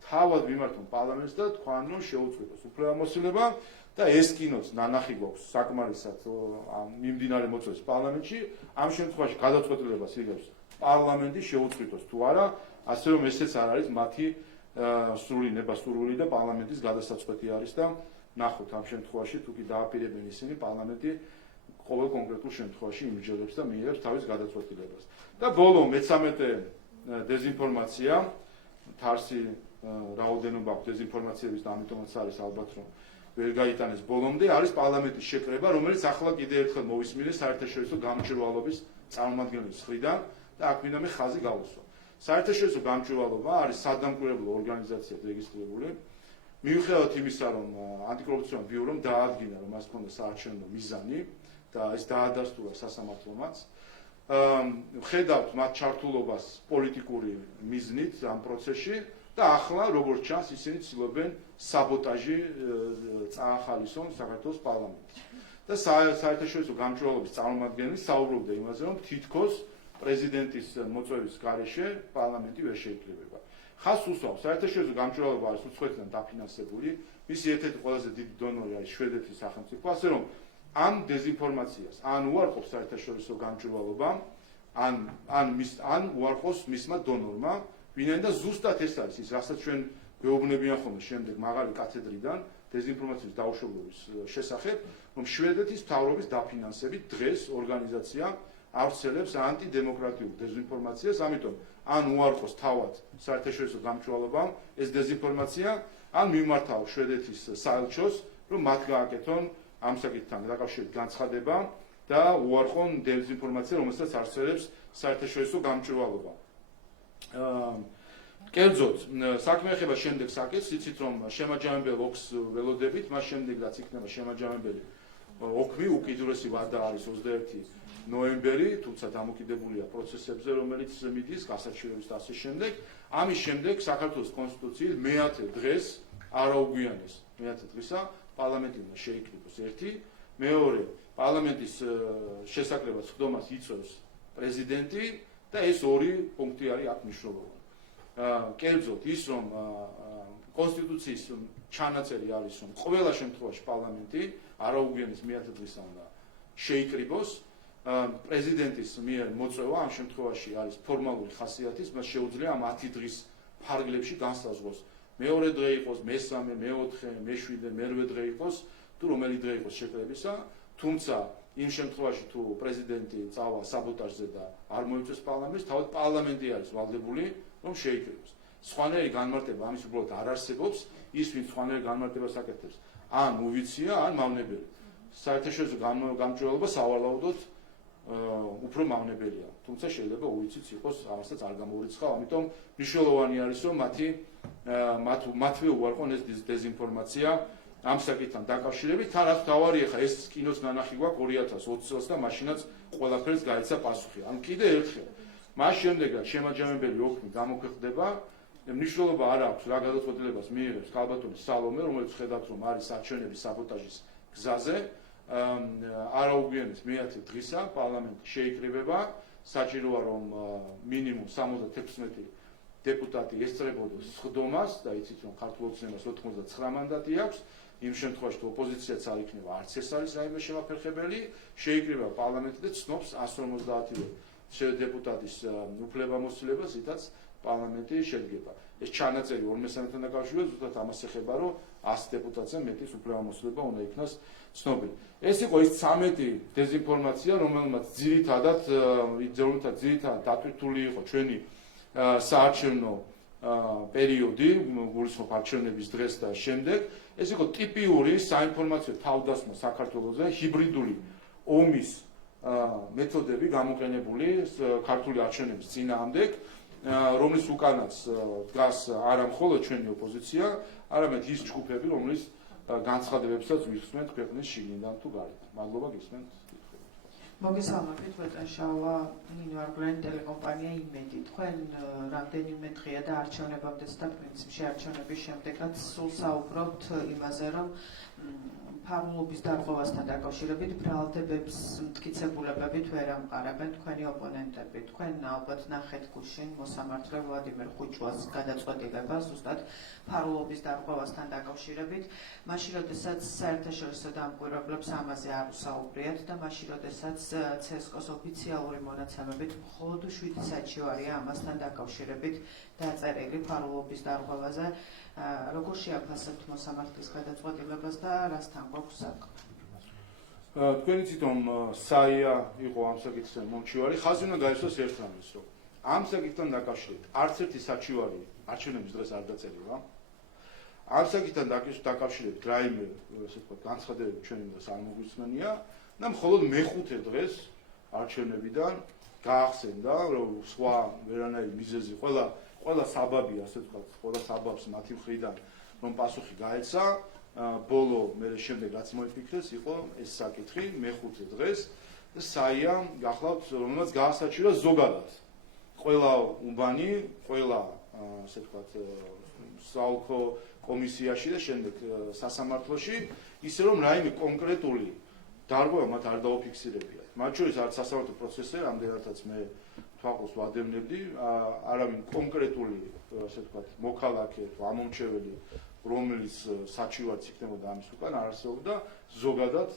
თავად მიმართონ პარლამენტს და თქვან რომ შეუწყვეტოს უფლებამოსილება და ეს კინოც ნანახი გვაქვს საკმარისად მიმდინარე მოწვევის პარლამენტში ამ შემთხვევაში გადაწყვეტილებას იღებს პარლამენტი შეუწყვეტოს თუ არა ასე რომ ესეც არ არის მათი სრული ნებასურვილი და პარლამენტის გადასაწყვეტი არის და ნახოთ ამ შემთხვევაში თუ კი დააპირებენ ისინი პარლამენტი ყოველ კონკრეტულ შემთხვევაში იმჯერებს და მიიღებს თავის გადაწყვეტილებას და ბოლო მე-13 დეზინფორმაცია თარსი რაოდენობა აქვს დეზინფორმაციების და ამიტომაც არის ალბათ რომ ვერ გაიტანეს ბოლომდე არის პარლამენტის შეკრება რომელიც ახლა კიდევ ერთხელ მოვისმინეს საერთაშორისო გამჭვირვალობის წარმომადგენლების მხრიდან და აქ მინდა მე ხაზი გავუსვა საერთაშორისო გამჭვირვალობა არის სადამკვირვებლო ორგანიზაცია რეგისტრირებული მიუხედავად იმისა რომ ანტიკორუფციული ბიურომ დაადგინა რომ მას ჰქონდა საარჩევნო მიზანი და ეს დაადასტურა სასამართლომაც ხედავთ მათ ჩართულობას პოლიტიკური მიზნით ამ პროცესში და ახლა როგორც ჩანს ისინი ცდილობენ საბოტაჟი წაახალისონ საქართველოს პარლამენტში და საერთაშორისო გამჭვირვალობის წარმომადგენელი საუბრობდა იმაზე რომ თითქოს პრეზიდენტის მოწვევის გარეშე პარლამენტი ვერ შეიკრიბება ხას უსვამს საერთაშორისო გამჭვირვალობა არის უცხოეთიდან დაფინანსებული მისი ერთ-ერთი ყველაზე დიდი დონორი არის შვედეთის სახელმწიფო ასე რომ ამ დეზინფორმაციას ან უარყოფს საერთაშორისო გამჭვირვალობამ ან უარყოფს მისმა დონორმა ვინაიდან და ზუსტად ეს არის ის რასაც ჩვენ გვეუბნებიან ხოლმე შემდეგ მაღალი კათედრიდან დეზინფორმაციის დაუშვებლობის შესახებ რომ შვედეთის მთავრობის დაფინანსებით დღეს ორგანიზაცია ავრცელებს ანტიდემოკრატიულ დეზინფორმაციას ამიტომ ან უარყოფს თავად საერთაშორისო გამჭვირვალობამ ეს დეზინფორმაცია ან მიმართავ შვედეთის საელჩოს რომ მათ გააკეთონ ამ საკითხთან დაკავშირებით განცხადება და უარყონ დეზინფორმაცია რომელსაც არსებობს საერთაშორისო გამჭვირვალობა კერძოდ საქმე ეხება შემდეგ საკითხს იცით რომ შემაჯამებელ ოქს ველოდებით მას შემდეგ რაც იქნება შემაჯამებელი ოქმი უკიდურესი ვადა არის 21 ნოემბერი თუმცა დამოკიდებულია პროცესებზე რომელიც მიდის გასაჩივრების და ასე შემდეგ ამის შემდეგ საქართველოს კონსტიტუციის მე-10 დღეს არაუგვიანეს მე-10 დღისა პარლამენტი უნდა შეიკრიბოს ერთი მეორე პარლამენტის შესაკრებას ხდომას იწვევს პრეზიდენტი და ეს ორი პუნქტი არის აქ მნიშვნელოვანი კერძოდ ის რომ კონსტიტუციის ჩანაწერი არის რომ ყველა შემთხვევაში პარლამენტი არაუგვიანეს მე-10 დღისა უნდა შეიკრიბოს პრეზიდენტის მიერ მოწვევა ამ შემთხვევაში არის ფორმალური ხასიათის მას შეუძლია ამ 10 დღის ფარგლებში განსაზღვროს მეორე დღე იყოს მე-3 მე-4 მე-7 მე-8 დღე იყოს თუ რომელი დღე იყოს შეკრებისა თუმცა იმ შემთხვევაში თუ პრეზიდენტი წავა საბოტაჟზე და არ მოიწვევს პარლამენტს თავად პარლამენტი არის ვალდებული რომ შეიკრიბოს სხვანაირი განმარტება ამის უბრალოდ არ არსებობს ის ვინც სხვანაირი განმარტებას აკეთებს ან უვიცია ან მავნებელი საერთაშორისო გამჭვირვალობა სავარაუდოდ უფრო მავნებელია თუმცა შეიძლება უვიციც იყოს ამასაც არ გამოურიცხავ ამიტომ მნიშვნელოვანი არის რომ მათვე უარყონ ეს დეზინფორმაცია ამ საკითხთან დაკავშირებით თან რაც თავარი ახლა ეს კინოს ნანახი გვაქვს 2020 წელს და მაშინაც ყველაფერს გაიცა პასუხი ან კიდე ერთხელ მას შემდეგაც შემაჯამებელი ოქმი გამოქვეყნდება მნიშვნელობა არ აქვს რა გადაწყვეტილებას მიიღებს ქალბატონი სალომე რომელიც ხედავთ რომ არის არჩევნების საბოტაჟის გზაზე არაუგვიანეს მე-10 დღისა პარლამენტი შეიკრიბება საჭიროა რომ მინიმუმ 76 დეპუტატი ესწრებოდოს ხდომას და იცით რომ ქართულ ოცნებას 99 მანდატი აქვს იმ შემთხვევაში თუ ოპოზიციაც არ იქნება არც ეს არის რაიმე შემაფერხებელი შეიკრიბება პარლამენტი და ცნობს 150 დეპუტატის უფლებამოსილებას ითაც პარლამენტი შედგება ეს ჩანაწერი 53-თან დაკავშირებით ზუსტად ამას ეხება რომ 100 დეპუტატზე მეტის უფლებამოსილება უნდა იქნას ცნობილი ეს იყო ის 13 დეზინფორმაცია რომელმაც ძირითადად დატვირთული იყო ჩვენი საარჩევნო პერიოდი გულისხმობ არჩევნების დღეს და შემდეგ ეს იყო ტიპიური საინფორმაციო თავდასხმა საქართველოზე ჰიბრიდული ომის მეთოდები გამოყენებული ქართული არჩევნების წინააღმდეგ რომლის უკანაც დგას არა მხოლოდ ჩვენი ოპოზიცია არამედ ის ჯგუფები რომლის განცხადებებსაც ვიხსენთ ქვეყნის შიგნიდან თუ გარედან მადლობა გისმენთ მოგესალმებით ბატონშავა ნინო არგლენ ტელეკომპანია იმედი თქვენ რამდენიმე დღეა და არჩევნებამდეც და პრინციპში არჩევნების შემდეგაც სულ საუბრობთ იმაზე რომ ფარულობის დარღვევასთან დაკავშირებით ბრალდებებს მტკიცებულებებით ვერ ამყარებენ თქვენი ოპონენტები. თქვენ ალბათ ნახეთ გუშინ მოსამართლე ვლადიმერ ხუჭვას გადაწყვეტილება ზუსტად ფარულობის დარღვევასთან დაკავშირებით, მაშინ როდესაც საერთაშორისო დამკვირვებლებს ამაზე არ უსაუბრიათ და მაშინ როდესაც CSKO-ს ოფიციალური მონაცემებით მხოლოდ 7 საჩივარია ამასთან დაკავშირებით დაწერილი ფარულობის დარღვევაზე. როგორ შეაფასებთ მოსამართლის გადაწყვეტილებას და რასთან გვაქვს საქმე? თქვენი თვითონ საია იყო ამ საკითხზე მომჩივარი, ხაზი უნდა გაიცნოს ერთ რამეს, რომ ამ საკითხთან დაკავშირებით არც ერთი საჩივარი არჩევნების დღეს არ დაწერილა. ამ საკითხთან დაკავშირებით რაიმე, ესე ვთქვათ, განცხადებები ჩვენ იმას არ მოგვიწმენია და მხოლოდ მეხუთე დღეს არჩევნებიდან გაახსენდა, რომ სხვა ვერანაირი მიზეზი ყველა საბაბი, ასე ვთქვათ, ყველა საბაბს მათი მხრიდან რომ პასუხი გაეცა, ბოლო მე შემდეგ რაც მოიფიქრეს, იყო ეს საკითხი მეხუთე დღეს და საია გახლავთ, რომელმაც გაასაჩივრა ზოგადად ყველა უბანი, ყველა ასე ვთქვათ, საოლქო კომისიაში და შემდეგ სასამართლოში, ისე რომ რაიმე კონკრეტული დარღვევა მათ არ დაუფიქსირებიათ. მათ შორის არც სასამართლო პროცესზე, რამდენადაც მე თვალყურს ვადევნებდი, არავინ კონკრეტული, ასე ვთქვათ, მოქალაქე, ამომრჩეველი, რომელიც საჩივარიც იქნებოდა ამის უკან, არ არსებობდა ზოგადად,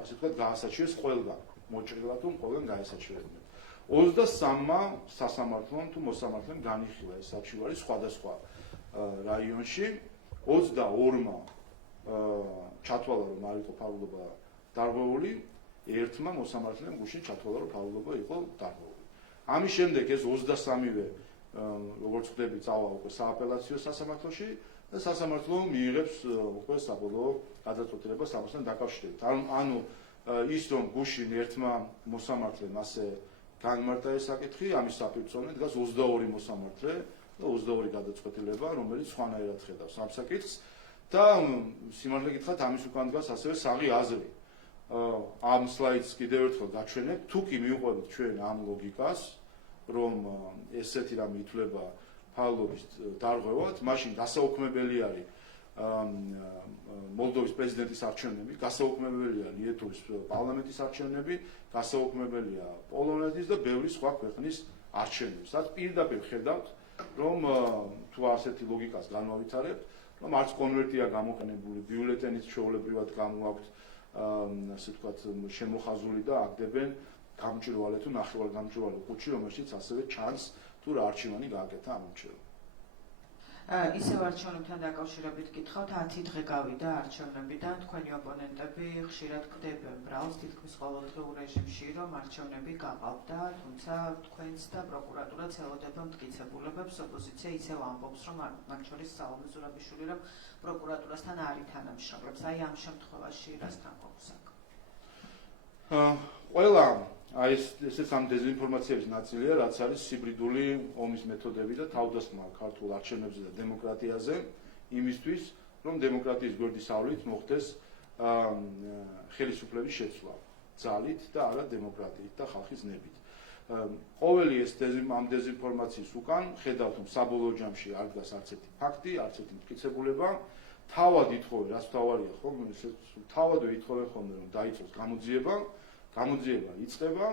ასე ვთქვათ, გაასაჩივრეს ყველგან, მოჭრილად თუ ყველგან გაესაჩივრებდნენ. 23-მა სასამართლომ თუ მოსამართლემ განიხილა ეს საჩივარი სხვადასხვა რაიონში, 22-მა ჩათვალა, რომ არ იყო ფარულობა დარღვეული, ერთმა მოსამართლემ გუშინ ჩათვალა, რომ ფარულობა იყო დარღვეული. ამის შემდეგ ეს 23-ვე, როგორც ხვდები, წავა უკვე სააპელაციო სასამართლოში და სასამართლო მიიღებს უკვე საბოლოო გადაწყვეტილებას ამასთან დაკავშირებით. ანუ ის რომ გუშინ ერთმა მოსამართლემ ასე განმარტა ეს საკითხი, ამის საფუძველზე დგას 22 მოსამართლე და 22 გადაწყვეტილება, რომელიც სხვანაირად ხედავს ამ საკითხს და სიმართლე გითხრათ, ამის უკან დგას ასევე საღი აზრი. ამ სლაიდს კიდევ ერთხელ გაჩვენებ, თუ კი მივყვებით ჩვენ ამ ლოგიკას, რომ ესეთი რამე ითვლება ფარულობის დარღვევად, მაშინ გასაუქმებელი არის მოლდოვის პრეზიდენტის არჩევნები, გასაუქმებელია ლიეტუვის პარლამენტის არჩევნები, გასაუქმებელია პოლონეთის და ბევრი სხვა ქვეყნის არჩევნები. სადაც პირდაპირ ხედავთ, რომ თუ ასეთი ლოგიკას განვავითარებთ, რომ არც კონვერტია გამოყენებული, ბიულეტენიც ჩვეულებრივად გამოაქვთ, ასე ვთქვათ, შემოხაზული და აგდებენ გამჭვირვალე თუ ნახევარგამჭვირვალე ყუთში, რომელშიც ასევე ჩანს თუ რა არჩევანი გააკეთა ამ არჩევნებთან. ისევ არჩევნებთან დაკავშირებით გითხავთ, 10 დღე გავიდა არჩევნებიდან, თქვენი ოპონენტები ხშირად კვდებენ ბრალს თითქმის ყოველდღიურ რეჟიმში, რომ არჩევნები გაყავდა, თუმცა თქვენც და პროკურატურაც ელოდება მტკიცებულებებს, ოპოზიცია ისევ ამბობს, რომ მათ შორის სალომე ზურაბიშვილი, რომ პროკურატურასთან არ ითანამშრომლებს. აი ამ შემთხვევაში რასთან გვაქვს საქმე? ყველა აი ესეც ამ დეზინფორმაციების ნაწილია, რაც არის ჰიბრიდული ომის მეთოდები და თავდასხმა ქართულ არჩევნებზე და დემოკრატიაზე, იმისთვის, რომ დემოკრატიის გვერდის ავლით მოხდეს ხელისუფლების შეცვლა, ძალით და არა დემოკრატიით და ხალხის ნებით. ყოველი ეს ამ დეზინფორმაციის უკან ხედავთ, რომ საბოლოო ჯამში არ დგას არც ერთი ფაქტი, არც ერთი მტკიცებულება. თავად ითხოვენ, რაც თავარია ხომ, თავადვე ითხოვენ ხოლმე, რომ დაიცვას გამოძიება იწყება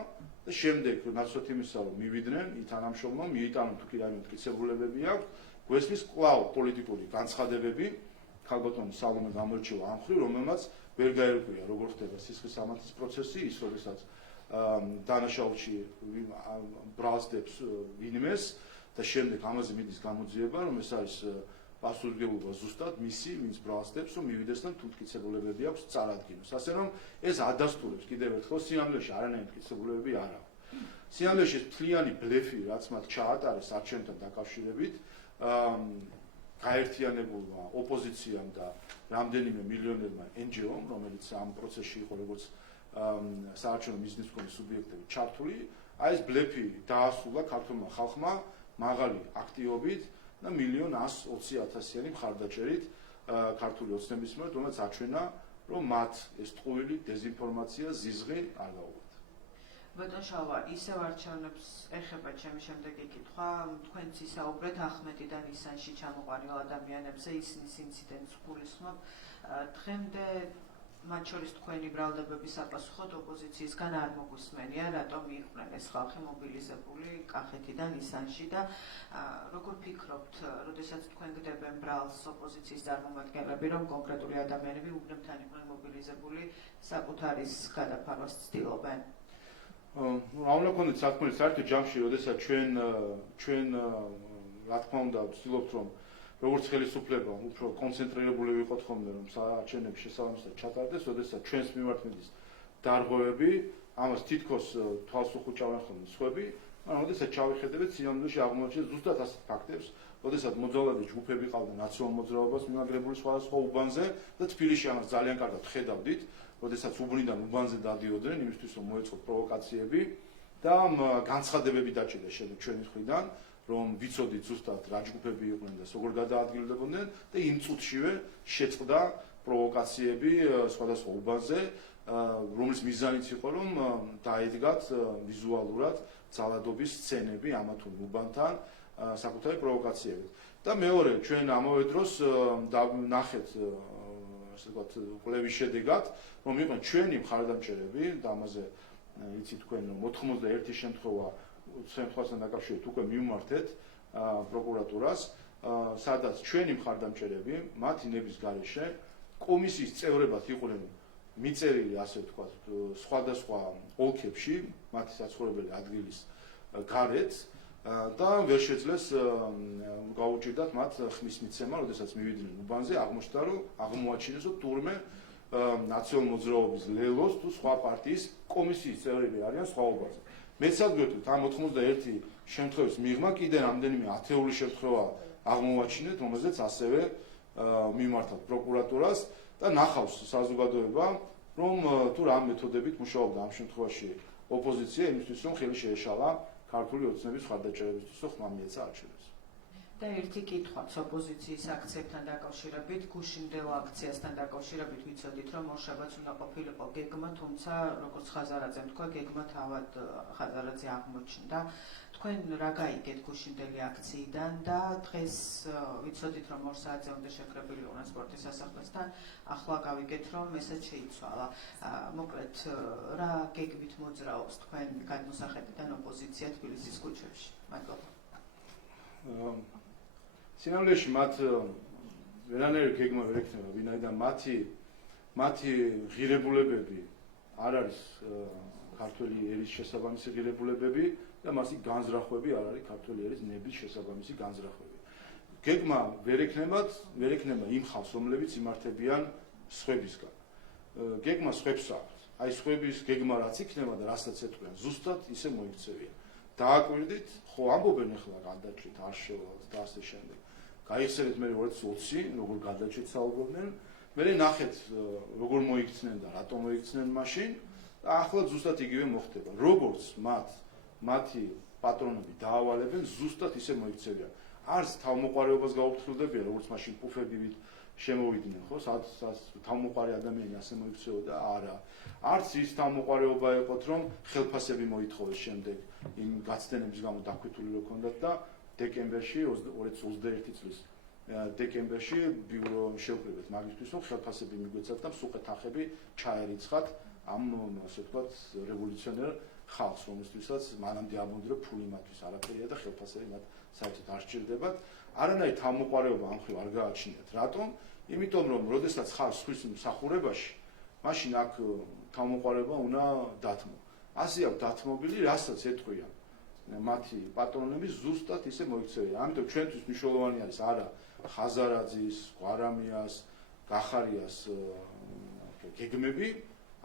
და შემდეგ ნაცვლად იმისა, რომ მივიდნენ, ითანამშრომლონ, მიიტანონ თუ კი რაიმე მტკიცებულებები აქვს, გვესმის კვლავ პოლიტიკური განცხადებები, ქალბატონი სალომე გამორჩევა ამ მხრივ, რომელმაც ვერ გაერკვია, როგორ ხდება სისხლის სამართლის პროცესი, ის როდესაც დანაშაულში ბრალსდებს ვინმეს და შემდეგ ამაზე მიდის გამოძიება, რომ ეს არის პასუხისმგებლობა ზუსტად მისი, ვინც ბრალსდებს, რომ მივიდეს და თუ მტკიცებულებები აქვს წარადგინოს. ასე რომ ეს ადასტურებს კიდევ ერთხელ სინამდვილეში არანაირი მტკიცებულებები არ აქვს. სინამდვილეში ეს მთლიანი ბლეფი, რაც მათ ჩაატარეს არჩევნთან დაკავშირებით, გაერთიანებულმა ოპოზიციამ და რამდენიმე მილიონერმა NGO-მ, რომელიც ამ პროცესში იყო როგორც საარჩევნო მიზნის მქონე სუბიექტები ჩართული, აი ეს ბლეფი დაასრულა ქართულმა ხალხმა მაღალი აქტივობით და 1,120,000-იანი მხარდაჭერით ქართული ოცნების მიერ, რომელსაც აჩვენა, რომ მათ ეს ტყუილი დეზინფორმაცია, ზიზღი არ გაუგებთ. ბატონ შალვა, ისევ არჩევნებს ეხება ჩემი შემდეგი კითხვა, თქვენც ისაუბრეთ ახმეტიდან ისანში ჩამოყვანილ ადამიანებზე, ისნის ინციდენტს გულისხმობ. დღემდე მათ შორის თქვენი ბრალდებების საპასუხოდ ოპოზიციისგან არ მოგვისმენია, რატომ იყვნენ ეს ხალხი მობილიზებული კახეთიდან ისანში და როგორ ფიქრობთ, როდესაც თქვენ გდებენ ბრალს ოპოზიციის წარმომადგენლები, რომ კონკრეტული ადამიანები უბნებთან იყვნენ მობილიზებული, საკუთარის გადაფარვას ცდილობენ? რა უნდა გქონდეთ საქმე საერთო ჯამში, როდესაც ჩვენ რა თქმა უნდა ვცდილობთ რომ როგორც ხელისუფლება უფრო კონცენტრირებული ვიყოთ ხოლმე რომ საარჩევნების შესაბამისად ჩატარდეს, როდესაც ჩვენს მიმართ მიდის დარღვევები, ამას თითქოს თვალს უხუჭავენ ხოლმე სხვები, მაგრამ როდესაც ჩავიხედებთ სინამდვილეში აღმოაჩენს ზუსტად ასეთ ფაქტებს, როდესაც მოძრაობადი ჯგუფები ყავდა ნაციონალურ მოძრაობას მიმაგრებული სხვადასხვა უბანზე და თბილისში ამას ძალიან კარგად ხედავდით, როდესაც უბნიდან უბანზე დადიოდნენ იმისთვის რომ მოეწყოთ პროვოკაციები და განცხადებები დაჭირდა შემდეგ ჩვენი მხრიდან რომ ვიცოდით ზუსტად რა ჯგუფები იყვნენ და როგორ გადაადგილდებოდნენ და იმ წუთშივე შეწყდა პროვოკაციები სხვადასხვა უბანზე, რომლის მიზანიც იყო რომ დაედგათ ვიზუალურად ძალადობის სცენები ამა თუ იმ უბანთან საკუთარი პროვოკაციებით. და მეორე, ჩვენ ამავე დროს ნახეთ ასე ვთქვათ, კვლევის შედეგად, რომ იყვნენ ჩვენი მხარდამჭერები და ამაზე იცი თქვენ 91 შემთხვევა შემთხვევასთან დაკავშირებით უკვე მივმართეთ პროკურატურას, სადაც ჩვენი მხარდამჭერები მათი ნების გარეშე კომისიის წევრებად იყვნენ მიწერილი, ასე ვთქვათ, სხვადასხვა ოლქებში, მათი საცხოვრებელი ადგილის გარეთ და ვერ შეძლეს გაუჭირდათ მათ ხმის მიცემა, როდესაც მივიდნენ უბანზე, აღმოჩნდა რომ აღმოაჩინეს რომ თურმე ნაციონალურ მოძრაობის ლელოს თუ სხვა პარტიის კომისიის წევრები არიან სხვა უბანზე. მეცად გვეტყვით ამ 91 შემთხვევის მიღმა კიდე რამდენიმე ათეული შემთხვევა აღმოვაჩინეთ, რომელზეც ასევე მიმართათ პროკურატურას და ნახავს საზოგადოება, რომ თუ რა მეთოდებით მუშაობდა ამ შემთხვევაში ოპოზიცია იმისთვის, რომ ხელი შეეშალა ქართული ოცნების მხარდაჭერებისთვის, რომ ხმა მიეცა არჩევნებს. და ერთი კითხვაც ოპოზიციის აქციებთან დაკავშირებით, გუშინდელ აქციასთან დაკავშირებით ვიცოდით, რომ ორშაბათს უნდა ყოფილიყო გეგმა, თუმცა როგორც ხაზარაძემ თქვა, გეგმა თავად ხაზარაძე აღმოჩნდა. თქვენ რა გაიგეთ გუშინდელი აქციიდან და დღეს ვიცოდით, რომ 2 საათზე უნდა შეკრებილიყვნენ სპორტის სასახლესთან, ახლა გავიგეთ, რომ ესაც შეიცვალა. მოკლედ, რა გეგმით მოძრაობს თქვენ გადმოსახედიდან ოპოზიცია თბილისის ქუჩებში? მადლობა. სინამდვილეში მათ ვერანაირი გეგმა ვერ ექნება, ვინაიდან მათი ღირებულებები არ არის ქართული ერის შესაბამისი ღირებულებები და მასი განზრახვები არ არის ქართული ერის ნების შესაბამისი განზრახვები. გეგმა ვერ ექნება იმ ხალხს, რომლებიც იმართებიან სხვებისგან. გეგმა სხვებს აქვს. აი სხვების გეგმა რაც იქნება და რასაც ეტყვიან, ზუსტად ისე მოიქცევიან. დააკვირდით, ხო ამბობენ ახლა გადაჭრით არ შევალთ და ასე შემდეგ. გაიხსენეთ მე 2020 როგორ გადაჭრით საუბრობდნენ, მე ნახეთ როგორ მოიქცნენ და რატომ მოიქცნენ მაშინ და ახლა ზუსტად იგივე მოხდება. როგორც მათი პატრონები დაავალებენ, ზუსტად ისე მოიქცევიან. არც თავმოყარეობას გაუფრთხილდებიან, როგორც მაშინ პუფებივით შემოვიდნენ, ხო, სადაც თავმოყარე ადამიანი ასე მოიქცეოდა, არა. არც ის თავმოყარეობა ეყოთ, რომ ხელფასები მოითხოვეს შემდეგ იმ გაცდენების გამო დაქვეთილი რო ქონდათ და დეკემბერში 2021 წლის დეკემბერში ბიურო შევკრიბეთ მაგისთვის, რომ ხელფასები მიგვეცათ და მსუყე თანხები ჩაერიცხათ ამ ასე ვთქვათ რევოლუციონერ ხალხს, რომელთვისაც მანამდე ამბობდნენ, რომ ფული მათთვის არაფერია და ხელფასები მათ საერთოდ არ სჭირდებათ. არანაირი თავმოყარეობა ამ ხრივ არ გააჩნიათ. რატომ? იმიტომ რომ როდესაც ხარ სხვის მსახურებაში, მაშინ აქ თავმოყარეობა უნდა დათმო. ასე აქვს დათმობილი, რასაც ეტყვიან მათი პატრონები ზუსტად ისე მოიქცევიან. ამიტომ ჩვენთვის მნიშვნელოვანი არის არა ხაზარაძის, ყვარამიას, გახარიას გეგმები,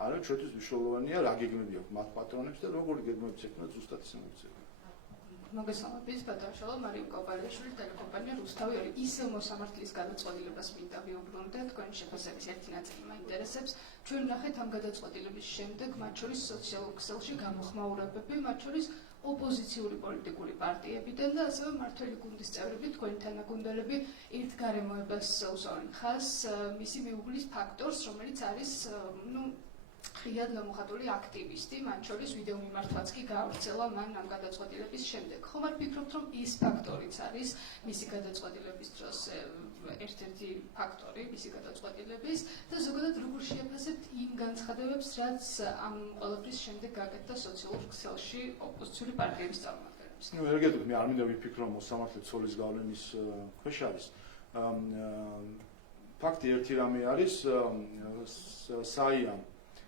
არა ჩვენთვის მნიშვნელოვანია რა გეგმები აქვს მათ პატრონებს და როგორი გეგმებიც ექნათ ზუსტად ისე მოიქცევიან. მოგესალმებით, ბატონ შალვა, მარიამ კოპარიაშვილი, ტელეკომპანია რუსთავი 2 ისევ მოსამართლის გადაწყვეტილებას მინდა ვიუბრუნდე, თქვენი შეფასების ერთი ნაწილი მაინტერესებს. ჩვენ ვნახეთ ამ გადაწყვეტილების შემდეგ, მათ შორის სოციალურ ქსელში გამოხმაურებები, მათ შორის ოპოზიციური პოლიტიკური პარტიებიდან და ასევე მმართველი გუნდის წევრები, თქვენი თანაგუნდელები ერთ გარემოებას უსვამენ ხაზს მისი მიუღლის ფაქტორს, რომელიც არის ღიად გამოხატული აქტივისტი, მათ შორის ვიდეო მიმართვაც კი გაავრცელა მან ამ გადაწყვეტილების შემდეგ. ხომ არ ფიქრობთ, რომ ის ფაქტორიც არის მისი გადაწყვეტილების დროს ერთ-ერთი ფაქტორი მისი გადაწყვეტილების და ზოგადად როგორ შეაფასებთ იმ განცხადებებს, რაც ამ ყველაფრის შემდეგ გაკეთდა სოციალურ ქსელში ოპოზიციური პარტიების წარმომადგენლებს? ერგეთოთ, მე არ მინდა ვიფიქრო, მოსამართლე ცოლის გავლენის ქვეშ არის. ფაქტი ერთი რამე არის, საიამ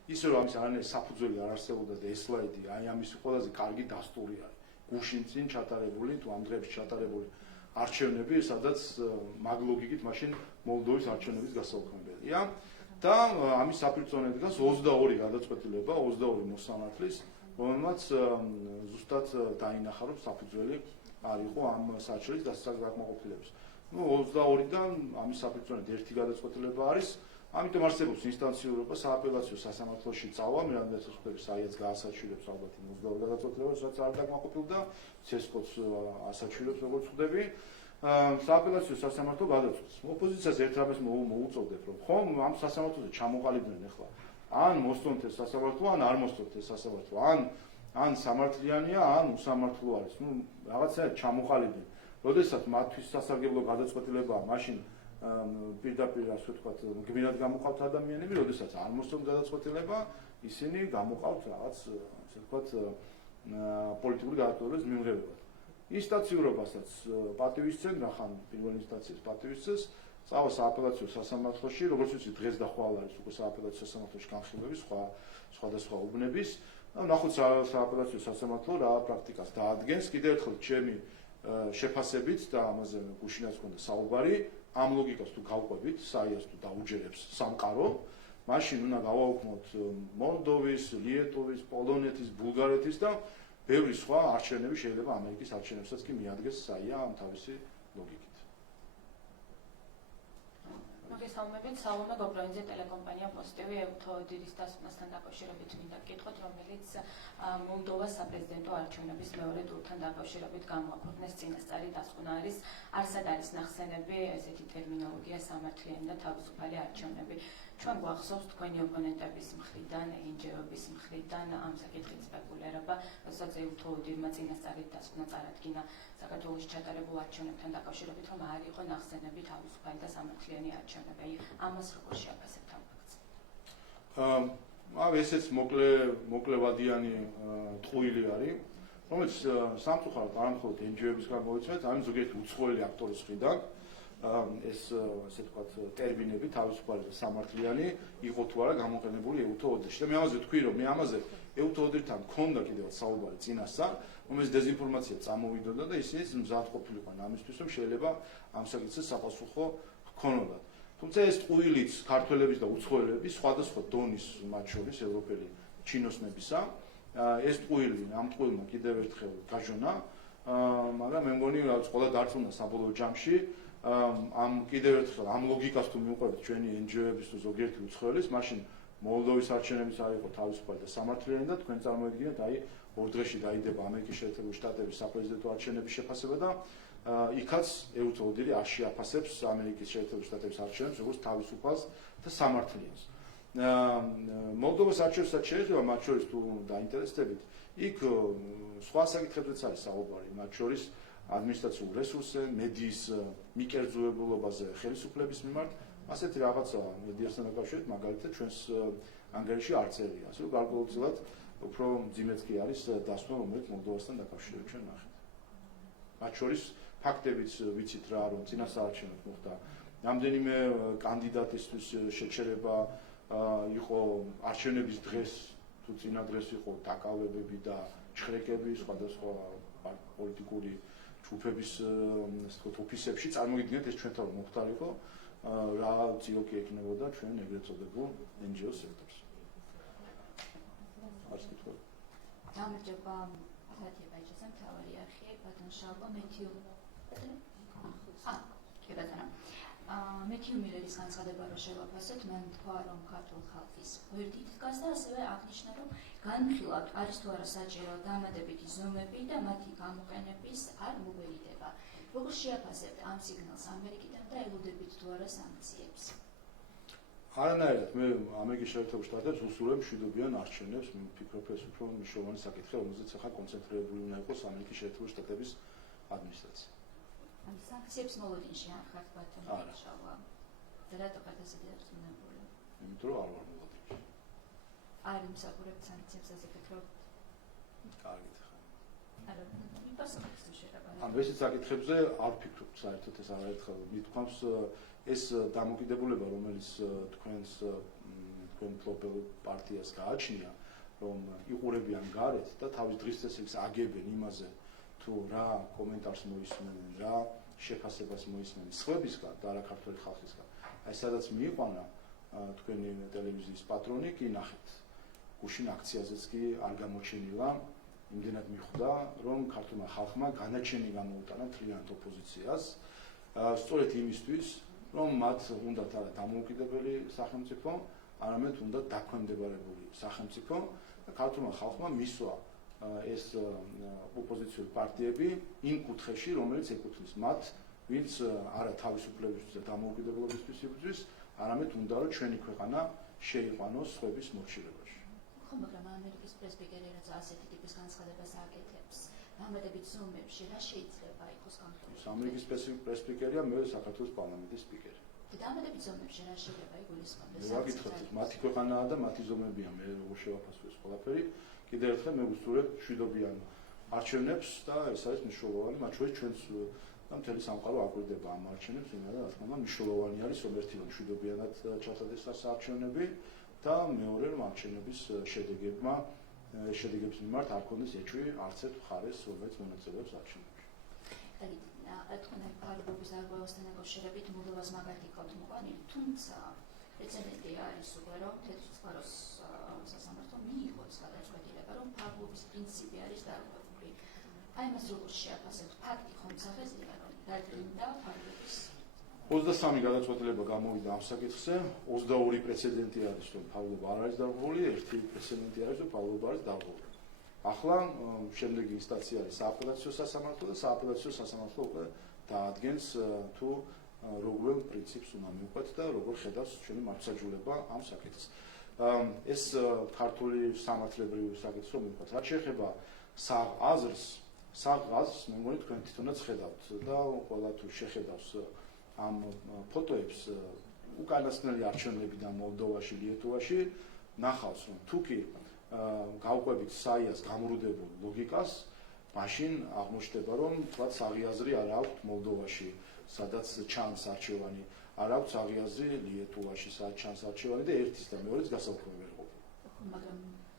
ისე რომ ამის არანაირი საფუძველი არ არსებობდა და ეს სლაიდი აი ამის ყველაზე კარგი დასტური არის. გუშინ წინ ჩატარებული, თუ ამ დღეებში ჩატარებული არჩევნები, სადაც მაგ ლოგიკით მაშინ მოლდოვის არჩევნების გასაუქმებელია და ამის საფირწონედ დგას 22 გადაწყვეტილება, 22 მოსამართლის, რომელმაც ზუსტად დაინახა, რომ საფუძველი არ იყო ამ საჩვერის დასაკმაყოფილების. 22-დან ამის საფირწონედ ერთი გადაწყვეტილება არის. ამიტომ არსებობს ინსტანციურობა, სააპელაციო სასამართლოში წავა, მე რამდენიც ვხვდები, საიაც გაასაჩივრებს ალბათ 22 გადაწყვეტილებას, რაც არ დაკმაყოფილდა, ცესკოც ასაჩივრებს, როგორც ვხვდები. სააპელაციო სასამართლო გადაწყვეტს. ოპოზიციას ერთ რამეს მოუწოდებ, რომ ხომ ამ სასამართლოზე ჩამოყალიბდნენ ახლა. ან მოსწონთ ეს სასამართლო, ან არ მოსწონთ ეს სასამართლო, ან სამართლიანია, ან უსამართლო არის. რაღაცა ჩამოყალიბდნენ. როდესაც მათთვის სასარგებლო გადაწყვეტილებაა, მაშინ პირდაპირ ასე ვთქვათ, გმირად გამოყავთ ადამიანები, როდესაც არ მოსწონთ გადაწყვეტილება, ისინი გამოყავთ რაღაც ასე ვთქვათ პოლიტიკური გადაწყვეტილების მიმღებებად. ინსტანციურობასაც პატივისცემ, რახან პირველ ინსტანციის პატივისცემს, წავა სააპელაციო სასამართლოში, როგორც ვიცი, დღეს და ხვალ არის უკვე სააპელაციო სასამართლოში განხილვები სხვადასხვა უბნების. ნახოთ სააპელაციო სასამართლო რა პრაქტიკას დაადგენს. კიდევ ერთხელ ჩემი შეფასებით და ამაზე გუშინაც ჰქონდა საუბარი, ამ ლოგიკას თუ გავყვებით, საიას თუ დაუჯერებს სამყარო, მაშინ უნდა გავაუქმოთ მოლდოვის, ლიეტოვის, პოლონეთის, ბულგარეთის და ბევრი სხვა არჩევნები შეიძლება ამერიკის არჩევნებსაც კი მიადგეს საია ამ თავისი ლოგიკით. მოგესალმებით, საუნა გობროინძე ტელეკომპანია პოზიტივი ევთოოდირის დასმასთან დაკავშირებით მინდა გკითხოთ, რომელიც მოლდოვას საპრეზიდენტო არჩევნების მეორე ტურთან დაკავშირებით გამოაქვეყნეს წინასწარი დასკვნა არის, არსად არის ნახსენები ესეთი ტერმინოლოგია სამართლიანი და თავისუფალი არჩევნები. ჩვენ გვახსოვს თქვენი ოპონენტების მხრიდან, NGO-ების მხრიდან ამ საკითხით სპეკულირება, როდესაც ევთოოდირმა წინასწარი დასკვნა წარადგინა საქართველოში ჩატარებულ არჩევნებთან დაკავშირებით, რომ არ იყო ნახსენები თავისუფალი და სამართლიანი არჩევნები. ამას როგორ შეაფასებთ ამ ფაქტს? ესეც მოკლევადიანი ტყუილი არის, რომელიც სამწუხაროდ არ მხოლოდ NGO-ების გამოიცვეთ, ამის ზოგიერთი უცხოელი აქტორის მხრიდან ეს ასე ვთქვათ ტერმინები თავისუფალი და სამართლიანი იყო თუ არა გამოყენებული ევთოოდირში. და მე ამაზე ვთქვი, რომ მე ამაზე ევთოოდირთან მქონდა კიდევ საუბარი წინასწარ, რომელიც დეზინფორმაცია წამოვიდოდა და ისინიც მზად ყოფილიყვნენ ამისთვის, რომ შეიძლება ამ საკითხზე საპასუხო ჰქონოდათ. თუმცა ეს ტყუილიც ქართველების და უცხოელების სხვადასხვა დონის, მათ შორის ევროპელი ჩინოსნებისა, ეს ტყუილი ამ ტყუილმა კიდევ ერთხელ გაჟონა, მაგრამ მე მგონი რაც ყველა დარწმუნა საბოლოო ჯამში ამ კიდევ ერთხელ ამ ლოგიკას თუ მივუყვებით ჩვენი NGO-ების თუ ზოგიერთი უცხოელის, მაშინ მოლდოვის არჩევნების არ იყო თავისუფალი და სამართლიანი და თქვენ წარმოიდგინეთ, აი 2 დღეში დაიდება ამერიკის შეერთებული შტატების საპრეზიდენტო არჩევნების შეფასება და იქაც ევთოოდირი არ შეაფასებს ამერიკის შეერთებული შტატების არჩევნებს როგორც თავისუფალს და სამართლიანს. მოლდოვის არჩევნებსაც შეიძლება მათ შორის თუ დაინტერესდებით, იქ სხვა საკითხებზეც არის საუბარი, მათ შორის ადმინისტრაციულ რესურსზე, მედიის მიკერძოებულობაზე ხელისუფლების მიმართ, ასეთი რაღაცა მედიასთან დაკავშირებით, მაგალითად ჩვენს ანგარიში არ წერია, ასე რომ გარკვეულწილად უფრო მძიმეც კი არის დასკვნა, რომელიც მოლდოვასთან დაკავშირებით ჩვენ ნახეთ. მათ შორის ფაქტებიც ვიცით რა, რომ წინასაარჩევნოდ მოხდა რამდენიმე კანდიდატისთვის შეჩერება, იყო არჩევნების დღეს თუ წინა დღეს იყო დაკავებები და ჩხრეკები სხვადასხვა პოლიტიკური ჯგუფების ოფისებში. წარმოგიდგენთ ეს ჩვენთან რომ მოხდარიყო, რა წილოკი ექნებოდა ჩვენ ეგრეთ წოდებულ NGO სექტორს. არც კითხვა. გამარჯობა, ახალთება ეჭესა მთავარი არხი, ბატონ შალვა მეთიუ. მეთიუ მილერის განცხადება რომ შევაფასეთ, მან თქვა, რომ ქართულ ხალხის გვერდით დგას და ასევე აღნიშნა, რომ განხილავთ არის თუ არა საჭირო დამატებითი ზომები და მათი გამოყენების არ მოგერიდება. როგორ შეაფასებთ ამ სიგნალს ამერიკიდან და ელოდებით თუ არა სანქციებს? არანაირად მე ამერიკის შეერთებულ შტატებს უსურვებ მშვიდობიან არჩევნებს, ვფიქრობ ეს უფრო მნიშვნელოვანი საკითხი, რომელზეც ახლა კონცენტრირებული უნდა იყოს ამერიკის შეერთებული შტატების ადმინისტრაცია. ან სანქციებს მოლოდინში არ ხართ ბატონო შავა. და რატო ხართ ესე დარწმუნებული? იმიტომ რომ არ ვარ მოლოდინში. არ იმსახურებთ სანქციებს ასე ფიქრობთ? კარგით ხა. არა, მიპასუხეთ შეიძლება. ანუ ეს საკითხებზე არ ვფიქრობ საერთოდ ეს არაერთხელ მithქვამს ეს დამოკიდებულება, რომელიც თქვენ მფლობელ პარტიას გააჩნია, რომ იყურებიან გარეთ და თავის დღის წესრიგს აგებენ იმაზე, თუ რა კომენტარს მოისმენენ, რა შეფასებას მოისმენენ სხვებისგან და არა ქართველი ხალხისგან. აი სადაც მიიყვანა თქვენი ტელევიზიის პატრონი, კი ნახეთ. გუშინ აქციაზეც კი არ გამოჩენილა, იმდენად მიხვდა, რომ ქართულმა ხალხმა განაჩენი გამოუტანა მთლიანად ოპოზიციას, სწორედ იმისთვის, რომ მათ უნდათ არა დამოუკიდებელი სახელმწიფო, არამედ უნდა დაქვემდებარებული სახელმწიფო და ქართულმა ხალხმა მისვა ეს ოპოზიციური პარტიები იმ კუთხეში, რომელიც ეკუთვნის მათ, ვინც არა თავისუფლებისთვის და დამოუკიდებლობისთვის იბრძვის, არამედ უნდა რომ ჩვენი ქვეყანა შეიყვანოს სხვების მორჩილებაში. ხო, მაგრამ ამერიკის პრესპიკერი რაც ასეთი ტიპის განცხადებას აკეთებს, დამატებით ზომებში რა შეიძლება იყოს განხილული? ამერიკის პრესპიკერია მე საქართველოს პარლამენტის სპიკერი. დამატებით ზომებში რა შეიძლება იგულისხმდეს? მე ვაკითხოთ, მათი ქვეყანაა და მათი ზომებია, მე როგორ შევაფასო ეს ყველაფერი. კიდევ ერთხელ მე ვუსურვებ მშვიდობიან არჩევნებს და ეს არის მნიშვნელოვანი, მათ შორის ჩვენს და მთელი სამყარო აკვირდება ამ არჩევნებს, იმედა რა თქმა უნდა მნიშვნელოვანი არის რომ ერთი რომ მშვიდობიანად ჩატარდეს ეს არჩევნები და მეორე რომ არჩევნების შედეგების მიმართ არ ქონდეს ეჭვი არც ერთ მხარეს, რომელიც მონაწილეობს არჩევნებში. თქვენი პარლამენტის არღვევასთან დაკავშირებით მოლდოვას მაგალითი გქონთ მოყვანილი, თუმცა პრეცედენტი არის უკვე რომ თეთრწყაროს სასამართლომ მიიღოს გადაწყვეტილება, რომ ფარგლობის პრინციპი არის დარღვევული. აი მას როგორ შეაფასებთ? ფაქტი ხომ სახეზია, რომ დადგინდა ფარგლობის 23 გადაწყვეტილება გამოვიდა ამ საკითხზე, 22 პრეცედენტი არის, რომ ფარგლობა არ არის დარღვეული, ერთი პრეცედენტი არის, რომ ფარგლობა არის დარღვეული. ახლა შემდეგი ინსტანცია არის სააპელაციო სასამართლო და სააპელაციო სასამართლო უკვე დაადგენს თუ როგორ პრინციპს უნდა მივყვეთ და როგორ ხედავს ჩვენი მართლმსაჯულება ამ საკითხს. ეს ქართული სამართლებრივი საკითხი რომ მივყვეთ. რაც შეეხება საღაზრს, მე მგონი თქვენ თვითონაც ხედავთ და ყველა თუ შეხედავს ამ ფოტოებს უკანასკნელი არჩევნებიდან მოლდოვაში, ლიეტუვაში ნახავს რომ თუკი გავყვებით საიას გამრუდებულ ლოგიკას, მაშინ აღმოჩნდება, რომ თქვა საღიაზრი არ აქვს მოლდოვაში, სადაც ჩანს არჩევანი, არ აქვს საღიაზრი ლიეტუვაში, სადაც ჩანს არჩევანი და ერთის და მეორეს გასაუქმებელი ვერ ყოფილა. მაგრამ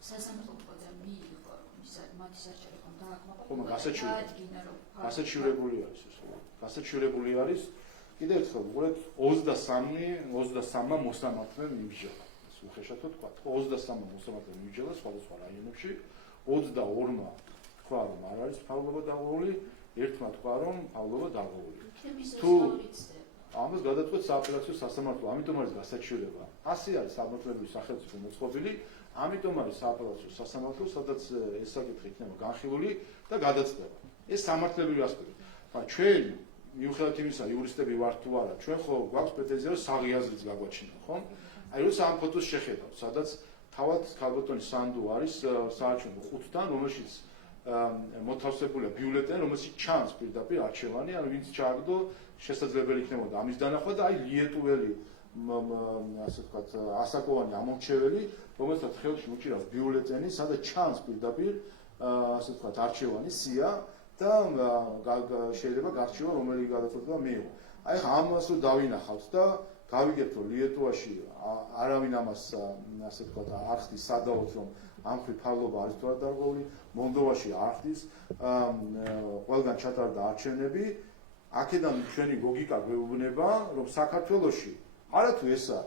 სასამართლოთვე მიიღო მათი საჭირო დააკმაყოფილება. ხო, მაგრამ გასაჩივრებული არის ეს. გასაჩივრებული არის. კიდევ ერთხელ ვუყურეთ 23-მა მოსამართლემ იმსჯელა. უხეშად თქვა 23-მა მოსამართლემ იმსჯელა სხვადასხვა რაიონებში, 22-მა თქვა რომ არ არის ფარგლობა დარღვეული, ერთმა თქვა რომ ფარგლობა დარღვეული. თუ ამას გადაწყვეტს სააპელაციო სასამართლო, ამიტომ არის გასაჩივრება. ასე არის სამართლებრივი სახელმწიფო მოწყობილი, ამიტომ არის სააპელაციო სასამართლო, სადაც ეს საკითხი იქნება განხილული და გადაწყდება. ეს სამართლებრივი ასპექტი. ჩვენ მიუხედავად იმისა, იურისტები ვართ თუ არა, ჩვენ ხო გვაქვს პრეტენზია რომ საღიაზრიც გაგვაჩინა, ხო? აი როცა ამ ფოტოს შეხედავთ, სადაც თავად ქალბატონი სანდუ არის საარჩევნო ხუთთან, რომელშიც მოთავსებულია ბიულეტენი, რომელშიც ჩანს პირდაპირ არჩევანი, ანუ ვინც ჩააგდო, შესაძლებელი იქნებოდა ამის დანახვა და აი ლიეტუველი ასე ვთქვათ, ასაკოვანი ამორჩეველი, რომელსაც ხელში უჭირავს ბიულეტენი, სადაც ჩანს პირდაპირ ასე ვთქვათ, არჩევანი, სია და შეიძლება გარჩევა რომელი გადაწყვეტილება მიიღო. აი ამას რომ დავინახავთ და გავიგებთ რომ ლიეტუვაში არავინ ამას ასე ვთქვათ არ ხდის სადავოდ რომ ამ ხრი ფარგლობა არის თუ არა დარღვეული, მოლდოვაში არ ხდის, ყველგან ჩატარდა არჩევნები, აქედან ჩვენი ლოგიკა გვეუბნება რომ საქართველოში არათუ ესა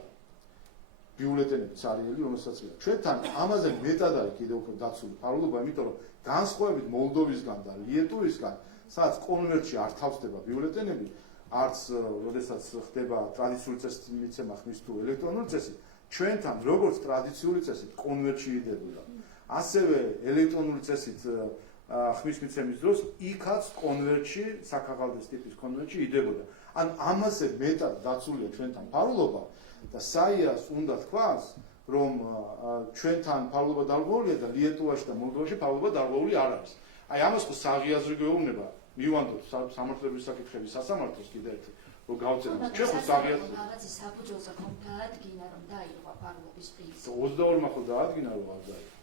ბიულეტენები ცარიელი რომელსაც ჩვენთან ამაზე მეტად არის კიდევ უფრო დაცული ფარგლობა, იმიტომ რომ განსხვავებით მოლდოვისგან და ლიეტუვისგან, სადაც კონვერტში არ თავსდება ბიულეტენები, არც როდესაც ხდება ტრადიციული წესით მიცემა ხმის თუ ელექტრონული წესით, ჩვენთან როგორც ტრადიციული წესით კონვერტში იდებოდა, ასევე ელექტრონული წესით ხმის მიცემის დროს იქაც კონვერტში, საქაღალდის ტიპის კონვერტში იდებოდა. ან ამაზე მეტად დაცულია ჩვენთან ფარგლობა და საიას უნდა თქვას, რომ ჩვენთან ფარულობა დარღვეულია და ლიეტუვაში და მოლდოვაში ფარულობა დარღვეული არ არის. აი ამას ხო საღიაზრი გვეუბნება, მივანდოთ სამართლებრივი საკითხების სასამართლოს კიდე ერთი რომ გავწეროთ. ჩვენ ხო საღიაზრი რაღაცის საფუძველზე ხომ დაადგინა რომ დაიღვა ფარულობის პრინციპი. 22-მა ხო დაადგინა რომ არ დაიღვა.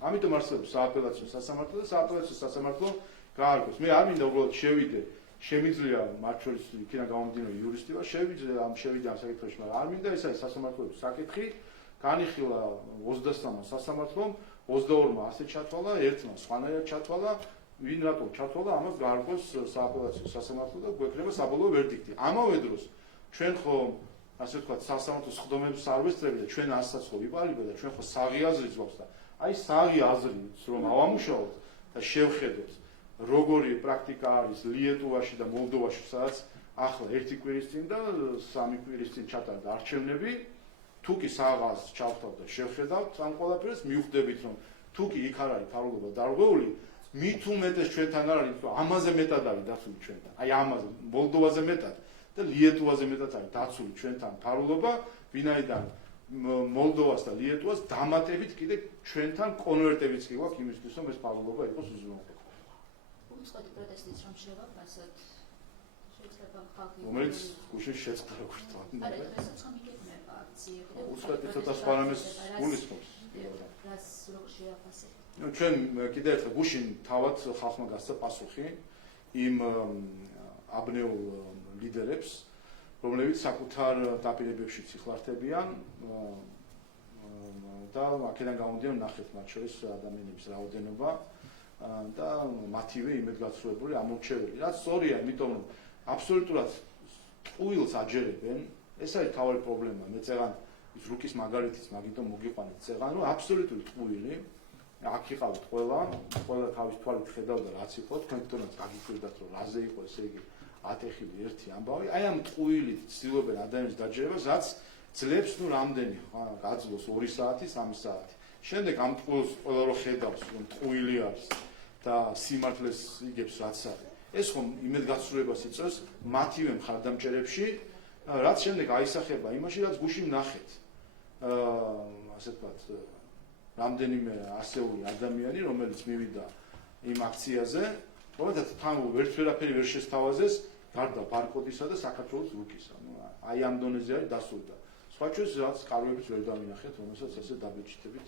ამიტომ არსებობს სააპელაციო სასამართლო და სააპელაციო სასამართლო გაარკვევს. მე არ მინდა უბრალოდ შევიდე, შემიძლია მათ შორის იქიდან გამომდინარე იურისტი ვარ, შევიდე ამ საკითხებში, მაგრამ არ მინდა ეს არის სასამართლოების საკითხი. განიხილა 23-მა სასამართლომ, 22-მა ასე ჩათვალა, 1-მა სხვანაირად ჩათვალა, ვინ რატომ ჩათვალა, ამას გაარკვევს სააპელაციო სასამართლო და გვექნება საბოლოო ვერდიქტი. ამავე დროს ჩვენ ხო ასე ვთქვათ, სასამართლოს ხდომებს არ ვესწრები და ჩვენ ასაც ხო ვიპარიბე და ჩვენ ხო საღი აზრიც გვაქვს და აი საღი აზრით რომ ავამუშავოთ და შევხედოთ როგორი პრაქტიკა არის ლიეტუვაში და მოლდოვაში, სადაც ახლა 1 კვირის წინ და 3 კვირის წინ ჩატარდა არჩევნები, თუ კი საღას ჩავთავთ და შევხედავთ ამ ყველაფერს, მივხვდებით რომ თუ კი იქ არ არის ფარულობა დარღვეული, მით უმეტეს ჩვენთან არ არის, ამაზე მეტად არის დაცული ჩვენთან. აი ამაზე, მოლდოვაზე მეტად და ლიეტუვაზე მეტად არის დაცული ჩვენთან ფარულობა, ვინაიდან მოლდოვას და ლიეტუვას დამატებით კიდე ჩვენთან კონვერტებიც კი გვაქვს იმისთვის, რომ ეს ფარულობა იყოს უზრუნველყოფილი. უწყოდი პროტესტიც რომ შევაქ, ასეთ შეიძლება ხალხი რომელიც გუშინ შეწყდა როგორც თქვა. არა, ესეც ხომ იგებნება აქციები და უბრალოდ ცოტა სპარამეს გულისხმობს. რას როგორ შეაფასებთ? ჩვენ კიდე ერთხელ გუშინ თავად ხალხმა გასცა პასუხი იმ აბნეულ ლიდერებს, რომლებიც საკუთარ დაპირებებში ციხლართებიან და აქედან გამომდინარე ნახეთ მათ შორის ადამიანების რაოდენობა და მათივე იმედგაცრუებული ამორჩეველი. რაც სწორია, იმიტომ რომ აბსოლუტურად ტყუილს აჯერებენ, ეს არის თავი პრობლემა. მე წეღან ის რუკის მაგალითიც მაგიტომ მოგიყვანეთ წეღან, რომ აბსოლუტური ტყუილი აქ იყავთ ყველა თავის თვალით ხედავდა რაც იყო, თქვენ თვითონაც გაგიკვირდათ რომ რაზე იყო, ესე იგი ატეხილი ერთი ამბავი. აი ამ ტყუილით ცდილობენ ადამიანის დაჯერებას, რაც ძლებს ნუ რამდენი გაძლოს 2 საათი, 3 საათი. შემდეგ ამ ტყუილს ყველა რო ხედავს, რომ ტყუილი არის და სიმართლეს იგებს რაც არის. ეს ხომ იმედგაცრუებას იწვევს მათივე მხარდამჭერებში, რაც შემდეგ აისახება იმაში, რაც გუშინ ნახეთ. ასე ვთქვათ, რამდენიმე ასეული ადამიანი, რომელიც მივიდა იმ აქციაზე, რომელთაც თან ვერაფერი ვერ შესთავაზეს, გარდა ბარკოდისა და საქართველოს რუკისა. აი ამ დონეზე არის დასული და სხვა ჩვენს რაც კარვებიც ვერ დავინახეთ, რომელსაც ასე დაბეჭდებით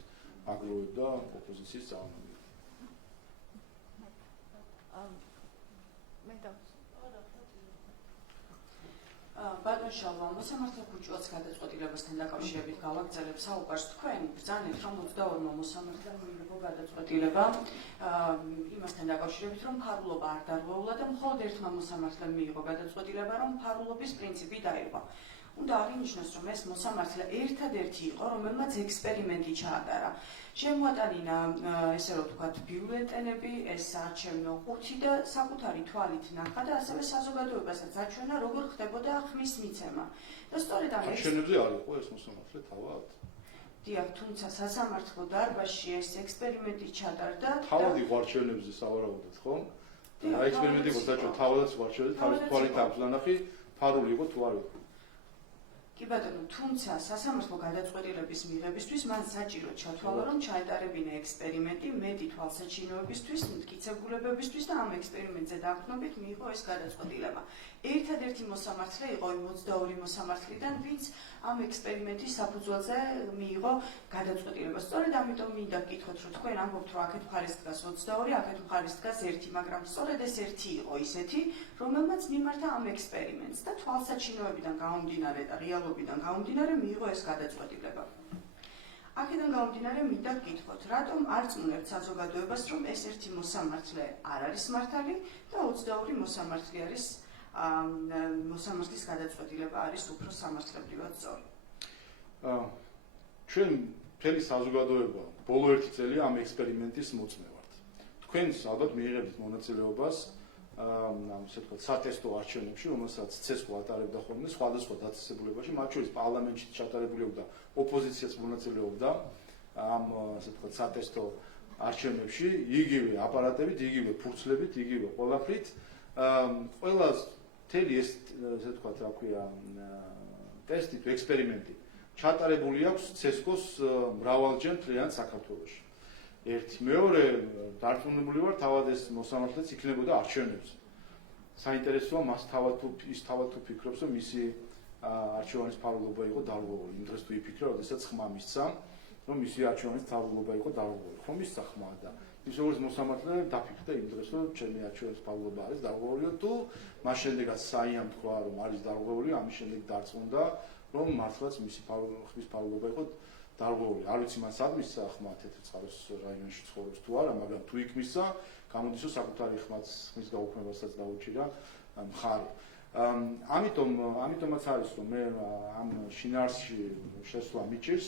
აგროვებდა ოპოზიციის ძალაუფლება. ბატონ შალვა, მოსამართლე ქუჩუაც გადაწყვეტილებასთან დაკავშირებით გავაგრძელებ საუბარს. თქვენ ბრძანეთ, რომ 22-მა მოსამართლემ მიიღო გადაწყვეტილება იმასთან დაკავშირებით, რომ ფარულობა არ დარღვეულა და მხოლოდ ერთმა მოსამართლემ მიიღო გადაწყვეტილება, რომ ფარულობის პრინციპი დაირღვა. უნდა აღინიშნოს, რომ ეს მოსამართლე ერთადერთი იყო, რომელმაც ექსპერიმენტი ჩაატარა. შემოატანინა, ესე რომ ვთქვათ, ბიულეტენები, ეს არჩევნო ყუთი და საკუთარი თვალით ნახა და ასევე საზოგადოებასაც აჩვენა, როგორ ხდებოდა ხმის მიცემა. და სწორედ ამ არჩევნებზე არ იყო ეს მოსამართლე თავად? დიახ, თუმცა სასამართლო დარბაზში ეს ექსპერიმენტი ჩატარდა. თავად იყო არჩევნებზე სავარაუდოდ, ხო? რა ექსპერიმენტი იყო საჭირო თავადაც არჩევნებზე, თავის თვალით აქვს ნახი, ფარული იყო თუ არ იყო. კი ბატონო, თუმცა სასამართლო გადაწყვეტილების მიღებისთვის მან საჭირო ჩათვალა, რომ ჩაეტარებინა ექსპერიმენტი მეტი თვალსაჩინოებისთვის, მტკიცებულებებისთვის და ამ ექსპერიმენტზე დაყრდნობით მიიღო ეს გადაწყვეტილება. ერთადერთი მოსამართლე იყო 22 მოსამართლიდან, ვინც ამ ექსპერიმენტის საფუძველზე მიიღო გადაწყვეტილება. სწორედ ამიტომ მინდა გკითხოთ, რომ თქვენ ამბობთ, რომ აქეთ მხარეს დგას 22, აქეთ მხარეს დგას 1, მაგრამ სწორედ ეს 1 იყო ისეთი, რომელმაც მიმართა ამ ექსპერიმენტს და თვალსაჩინოებიდან გამომდინარე და რეალობიდან გამომდინარე მიიღო ეს გადაწყვეტილება. აქედან გამომდინარე მინდა გკითხოთ, რატომ არ წმუნებთ საზოგადოებას, რომ ეს 1 მოსამართლე არ არის მართალი და 22 მოსამართლე არის მოსამართლის გადაწყვეტილება არის უფრო სამართლებრივად სწორი. ჩვენ მთელი საზოგადოება ბოლო 1 წელი ამ ექსპერიმენტის მოწმე ვართ. თქვენს ალბათ მიიღებთ მონაწილეობას ასე ვთქვათ, სატესტო არჩევნებში, რომელსაც ცესკო ატარებდა ხოლმე სხვადასხვა დაწესებულებაში, მათ შორის პარლამენტში ჩატარებულიობდა ოპოზიციაც მონაწილეობდა ამ ასე ვთქვათ, სატესტო არჩევნებში, იგივე აპარატებით, იგივე ფურცლებით, იგივე ყველაფრით. ყველა მთელი ეს ასე ვთქვათ, რა ქვია, ტესტი თუ ექსპერიმენტი ჩატარებული აქვს CESCO-ს მრავალჯერ მთლიან საქართველოში. ერთი, მეორე, დარწმუნებული ვარ, თავად ეს მოსამართლეც იქნებოდა არჩევნებზე. საინტერესოა მას თავად თუ ფიქრობს, რომ მისი არჩევანის ფარულობა იყო დარღვეული. იმ დღეს თუ იფიქრა, როდესაც ხმა მისცა, რომ მისი არჩევანის ფარულობა იყო დარღვეული. ხომ მისცა ხმა და ის როგორც მოსამართლე დაფიქრდა იმ დღეს, რომ ჩემი არჩევანის ფარულობა არის დარღვეული თუ მას შემდეგაც საიამ თქვა, რომ არის დარღვეული, ამის შემდეგ დარწმუნდა, რომ მართლაც მისი ხმის ფარულობა იყო დარღვეული. არ ვიცი მან სად მისცა ხმა თეთრწყაროს რაიონში ცხოვრობს თუ არა, მაგრამ თუ იქ მისცა, გამოდის რომ საკუთარი ხმის გაუქმებასაც დაუჭირა მხარი. ამიტომაც არის რომ მე ამ შინაარსში შესვლა მიჭირს,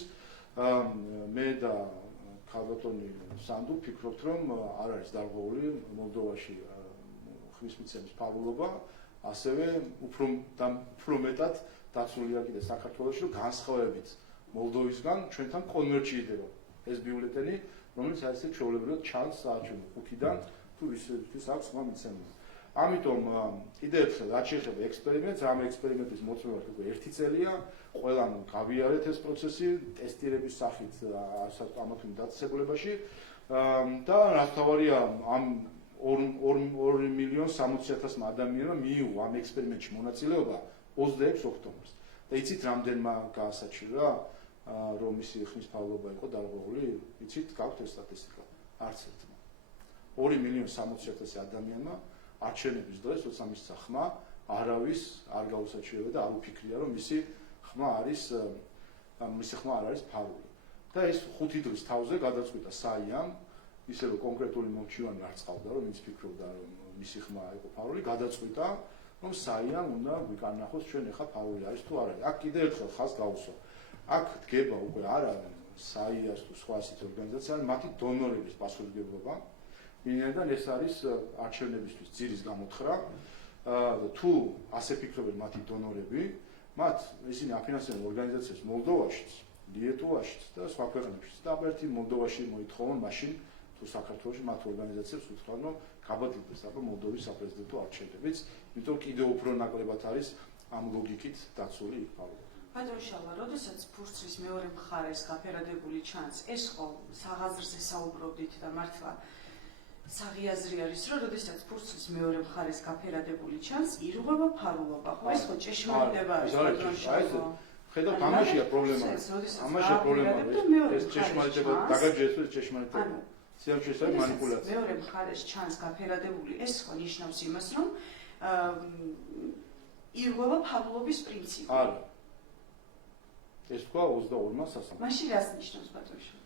მე და ქალბატონი სანდუ ვფიქრობთ, რომ არ არის დარღვეული მოლდოვაში ხმის მიცემის ფარულობა, ასევე უფრო მეტად დაცულია კიდე საქართველოში, რომ განსხვავებით მოლდოვისგან ჩვენთან კონვერტირდება ეს ბიულეტენი, რომელიც არის ჩვეულებრივად ჩანს საარჩევნო ყუთიდან თუ ვისთვის აქვს ხმა მიცემული. ამიტომ კიდევ ერთხელ რაც შეეხება ექსპერიმენტს, ამ ექსპერიმენტის მოწმევა უკვე 1 წელია, ყველამ გავიარეთ ეს პროცესი ტესტირების სახით ამა თუ იმ დაწესებულებაში და რაც თავარია ამ 2,60,000 ადამიანმა მიიღო ამ ექსპერიმენტში მონაწილეობა 26 ოქტომბერს. და იცით რამდენმა გაასაჩივრა რომ მისი ხმის ფარულობა იყო დარღვეული? იცით, გაქვთ ეს სტატისტიკა? არც ერთმა. 2,60,000 ადამიანმა არჩევნების დღეს, როცა მისცა ხმა, არავის არ გაუსაჩივრებია და არ უფიქრია, რომ მისი ხმა არ არის ფარული. და ეს 5 დღის თავზე გადაწყვიტა საიამ, ისე რომ კონკრეტული მომჩივანი არ წყავდა, რომ ის ფიქრობდა, რომ მისი ხმა იყო ფარული, გადაწყვიტა, რომ საიამ უნდა გვიკანახოს ჩვენ ახლა ფარული არის თუ არა. აქ კიდევ ერთხელ ხაზს გავუსვა. აქ დგება უკვე არა საიას თუ სხვა ასეთ ორგანიზაცია, მათი დონორების პასუხისმგებლობა. ვინაიდან ეს არის არჩევნებისთვის ძირის გამოთხრა და თუ ასე ფიქრობენ მათი დონორები, მათ ისინი აფინანსებენ ორგანიზაციებს მოლდოვაშიც, ლიეტუვაშიც და სხვა ქვეყნებშიც. და ერთი მოლდოვაში მოითხოვონ მაშინ თუ საქართველოში მათ ორგანიზაციებს უთხრან, რომ გაბატონდეს აბა მოლდოვის საპრეზიდენტო არჩევნებიც, იმიტომ კიდევ უფრო ნაკლებად არის ამ ლოგიკით დაცული იქ ფარულობა. ბატონ შალვა, როდესაც ფურცლის მეორე მხარეს გაფერადებული ჩანს, ეს ხო საღაზრზე საუბრობდით და მართლა საღიაზრი არის, რომ როდესაც ფურცლის მეორე მხარეს გაფერადებული ჩანს, ირღვევა ფარულობა. ხო ეს ხო ჭეშმარიტება არის ბატონ შალვა. ხედავთ, ამაშია პრობლემა. ამაშია პრობლემა. ეს ჭეშმარიტება დაგაჯერეთ, ეს ჭეშმარიტება. სიამოვნებაა ეს მანიპულაცია. მეორე მხარეს ჩანს გაფერადებული, ეს ხო ნიშნავს იმას, რომ ირღვევა ფარულობის პრინციპი. არა. ეს თქვა 22-მა სასამართლომ. მაშინ რას ნიშნავს ბატონ შალვა?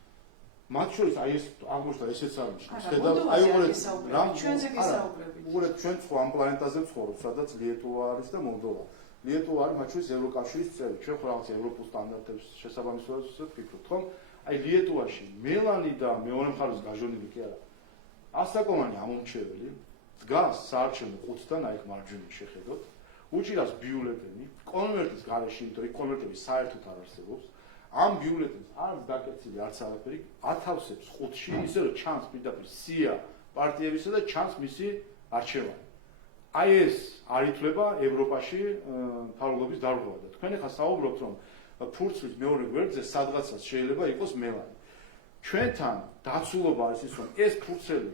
მათ შორის აი ეს აღმოჩნდა ესეც არის. ხედავთ, აი უყურეთ რამ ჩვენზე გისაუბრებით. უყურეთ ჩვენ სხვა ამ პლანეტაზე ვცხოვრობთ, სადაც ლიეტუვა არის და მოლდოვა. ლიეტუვა არის მათ შორის ევროკავშირის წევრი. ჩვენ ხო რაღაც ევროპულ სტანდარტებს შესაბამისად ვფიქრობთ, ხომ? აი ლიეტუვაში მელანი და მეორე მხარეს გაჟონილი კი არა. ასაკოვანი ამომრჩეველი დგას საარჩევნო ყუთთან, აი მარჯვნივ შეხედოთ. უჭირავს ბიულეტენი, კონვერტის გარეშე, იმიტომ რომ კონვერტები საერთოდ არ არსებობს. ამ ბიულეტენს არც დაკეცილი, არც არაფერი, ათავსებს ყუთში, ისე რომ ჩანს პირდაპირ სია პარტიებისა და ჩანს მისი არჩევანი. აი ეს არ ითვლება ევროპაში ფარულობის დარღვევა და თქვენ ახლა საუბრობთ, რომ ფურცლის მეორე გვერდზე სადღაცაც შეიძლება იყოს მელანი. ჩვენთან დაცულობა არის ის, რომ ეს ფურცელი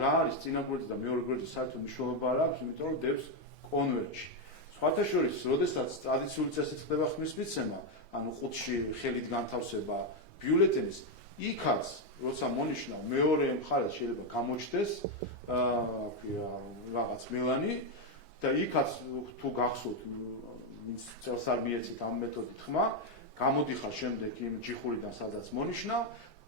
რა არის წინა გვერდზე და მეორე გვერდზე საერთოდ მნიშვნელობა არ აქვს, იმიტომ რომ დებს კონვერტში. სხვათა შორის, როდესაც ტრადიციული წესით ხდება ხმის მიცემა, ანუ ყუთში ხელით განთავსება ბიულეტენის, იქაც როცა მონიშნა მეორე მხარეს შეიძლება გამოჩნდეს რაღაც მელანი და იქაც თუ გახსოვთ წელს არ მიეცით ამ მეთოდით ხმა, გამოდიხარ შემდეგ იმ ჯიხურიდან სადაც მონიშნა,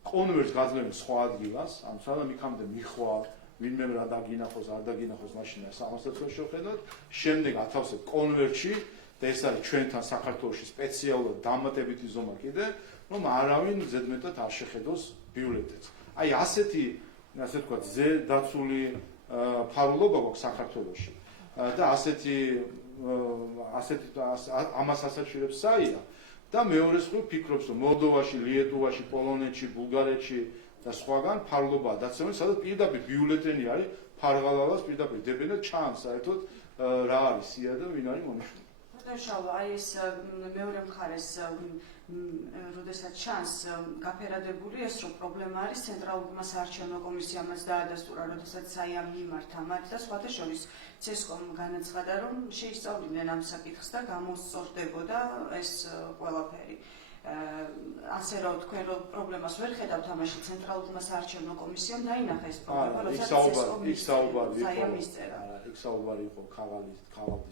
კონვერტს გაძლევენ სხვა ადგილას, ანუ სადამ იქამდე მიხვალ, ვინმე რა დაგინახოს, არ დაგინახოს, მაშინ ამასაც რო შევხედოთ, შემდეგ ათავსებ კონვერტში და ეს არის ჩვენთან საქართველოში სპეციალურად დამატებითი ზომა კიდე, რომ არავინ ზედმეტად არ შეხედოს ბიულეტენს. აი ასეთი, ასე ვთქვათ, ზედაცული ფარულობა გვაქვს საქართველოში და ამას ასაჩვენებს საია და მეორე მხრივ ფიქრობს, რომ მოლდოვაში, ლიეტუვაში, პოლონეთში, ბულგარეთში და სხვაგან ფარულობაა დაცემული, სადაც პირდაპირ ბიულეტენი არის, ფარღალალას პირდაპირ დებენ და ჩანს საერთოდ რა არის სია და ვინ არის მონიშნული. ხდეშალო, აი ეს მეორე მხარეს როდესაც ჩანს გაფერადებული ეს რომ პრობლემა არის ცენტრალურმა საარჩევნო კომისიამაც დაადასტურა, როდესაც საიამ მიმართა მათ და სხვათა შორის CESCOM განაცხადა, რომ შეისწავლიდნენ ამ საკითხს და გამოსწორდებოდა ეს ყველაფერი. ასე რომ თქვენ რომ პრობლემას ვერ ხედავთ ამაში ცენტრალურმა საარჩევნო კომისიამ დაინახა ეს პრობლემა, როდესაც იქ საუბარი იყო ქაღალდის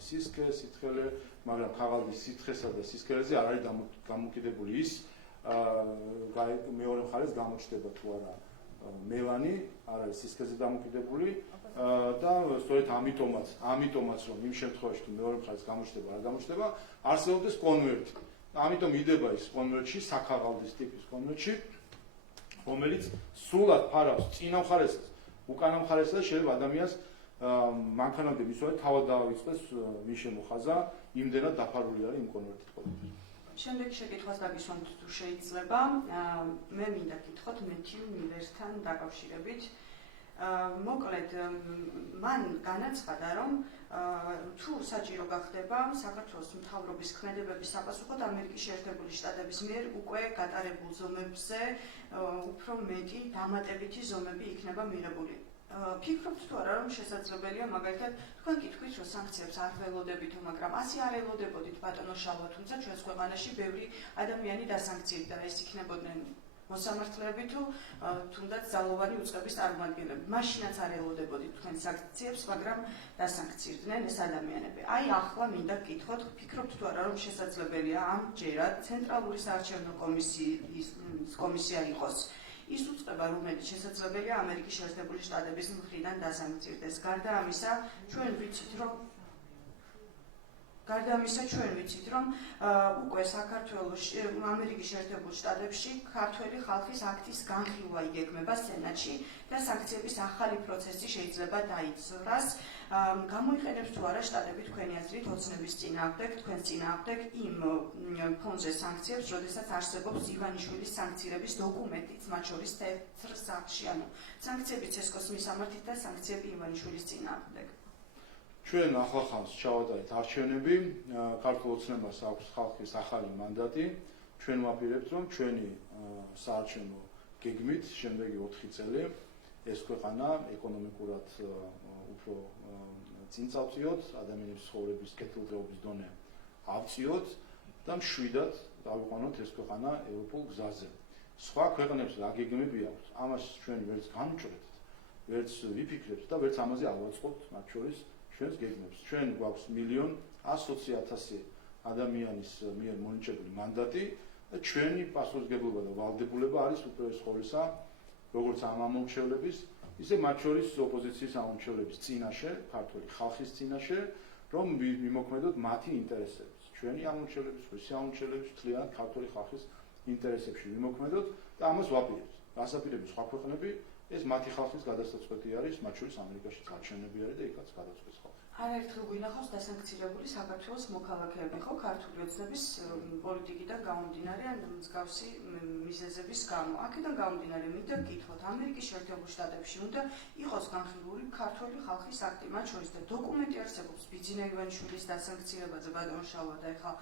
სისქელე, მაგრამ ქაღალდის სითხესა და სისქელეზე არ არის გამოკიდებული ის მეორე მხარეს გამოჩნდება თუ არა მელანი, არ არის სისქელეზე დამოკიდებული და სწორედ ამიტომაც რომ იმ შემთხვევაში თუ მეორე მხარეს გამოჩნდება არ გამოჩნდება, არსებობდეს კონვერტი. ამიტომ იდება ის კონვერტში, საქაღალდის ტიპის კონვერტში, რომელიც სრულად ფარავს წინა მხარესაც, უკანა მხარესა და შეიძლება ადამიანს მანქანამდე მისვლა თავად დავიწყდეს მის შემოხაზა, იმდენად დაფარული არის იმ კონვერტით ყოველთვის. შემდეგი შეკითხვას დაგისვამთ თუ შეიძლება. მე მინდა გითხოთ მეთიუ მილერთან დაკავშირებით. მოკლედ მან განაცხადა, რომ თუ საჭირო გახდება საქართველოს მთავრობის ქმედებების საპასუხოდ ამერიკის შეერთებული შტატების მიერ უკვე გატარებულ ზომებზე უფრო მეტი დამატებითი ზომები იქნება მიღებული. ფიქრობთ თუ არა რომ შესაძლებელია მაგალითად თქვენ გითქვით რომ სანქციებს არ ველოდებითო, მაგრამ ასე არ ელოდებოდით ბატონო შალვა, თუმცა ჩვენს ქვეყანაში ბევრი ადამიანი დასანქცირდა, ეს იქნებოდნენ მოსამართლეები თუ თუნდაც ძალოვანი უწყების წარმომადგენლები. მაშინაც არ ელოდებოდით თქვენ სანქციებს, მაგრამ დასანქცირდნენ ეს ადამიანები. აი ახლა მინდა გკითხოთ, ფიქრობთ თუ არა რომ შესაძლებელია ამჯერად ცენტრალური საარჩევნო კომისია იყოს ის უწყება, რომელიც შესაძლებელია ამერიკის შეერთებული შტატების მხრიდან დასანქცირდეს. გარდა ამისა, ჩვენ ვიცით, რომ უკვე საქართველოს ამერიკის შეერთებულ შტატებში ქართველი ხალხის აქტის განხილვა იგეგმება სენატში და სანქციების ახალი პროცესი შეიძლება დაიწყოს. გამოიყენებს თუ არა შტატები თქვენი აზრით ოცნების წინააღმდეგ, თქვენ წინააღმდეგ იმ ფონზე სანქციებს, როდესაც არსებობს ივანიშვილის სანქცირების დოკუმენტიც, მათ შორის თეთრ სახლში, ანუ სანქციები CESCOM-ის მისამართით და სანქციები ივანიშვილის წინააღმდეგ. ჩვენ ახლახანს ჩავატარეთ არჩევნები, ქართულ ოცნებას აქვს ხალხის ახალი მანდატი. ჩვენ ვაპირებთ, რომ ჩვენი საარჩევნო გეგმით შემდეგი 4 წელი ეს ქვეყანა ეკონომიკურად უფრო წინ წავწიოთ, ადამიანების ცხოვრების კეთილდღეობის დონე ავწიოთ და მშვიდად დავიყვანოთ ეს ქვეყანა ევროპულ გზაზე. სხვა ქვეყნებს რა გეგმები აქვს, ამას ჩვენ ვერც განვჭრეთ, ვერც ვიფიქრებთ და ვერც ამაზე არ ვაწყობთ, მათ შორის ჩვენს გეგმებს. ჩვენ გვაქვს 1,120,000 ადამიანის მიერ მონიჭებული მანდატი და ჩვენი პასუხისმგებლობა და ვალდებულება არის უპირველეს ყოვლისა, როგორც ამ ამომრჩევლების, ისე მათ შორის ოპოზიციის ამომრჩევლების წინაშე, ქართული ხალხის წინაშე, რომ მიმოქმედოთ მათი ინტერესებს. ჩვენი ამომრჩევლების, სხვისი ამომრჩევლების, მთლიანად ქართული ხალხის ინტერესებში მიმოქმედოთ და ამას ვაპირებთ. გასაპირების სხვა ქვეყნები ეს მათი ხალხის გადასაწყვეტი არის, მათ შორის ამერიკაშიც არჩევნები არის და იქაც გადაწყვეტს ხალხი. არაერთხელ გვინახავს დასანქცირებული საქართველოს მოქალაქეები, ხო, ქართული ოცნების პოლიტიკიდან გამომდინარე ან მსგავსი მიზეზების გამო. აქედან გამომდინარე მინდა გკითხოთ, ამერიკის შეერთებულ შტატებში უნდა იყოს განხილული ქართული ხალხის აქტი, მათ შორის და დოკუმენტი არსებობს ბიძინა ივანიშვილის დასანქცირებაზე, ბატონო შალვა და ეხლა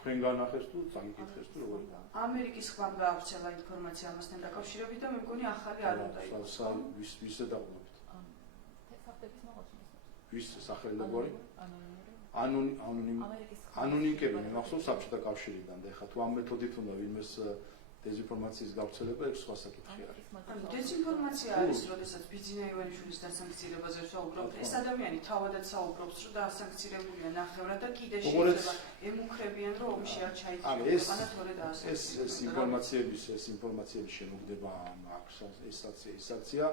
თქვენ განახეს თუ წამიკითხეს თუ როგორ ამერიკის ხმამ გაავრცელა ინფორმაცია ამასთან დაკავშირებით და მე მგონი ახალი არ უნდა იყოს. ვისზე დაყრდნობით? ვის სახელმწიფოები? ანონიმკები მე მახსოვს საბჭოთა კავშირიდან და ეხლა თუ ამ მეთოდით უნდა ვინმეს დეзинფორმაციის გავრცელება, ეს სხვა საკითხი არის. დეзинფორმაცია არის, როდესაც ბიძინა ივანიშვილის დასანქცირებაზე საუბრობთ. ეს ადამიანი თავადაც საუბრობს, რომ დასანქცირებულია ნახევრად და კიდე შეიძლება ემუქრებიან, რომ ომში არ ჩაიწყოს. ეს ინფორმაციების შემოგდება აქვს ეს აქცია.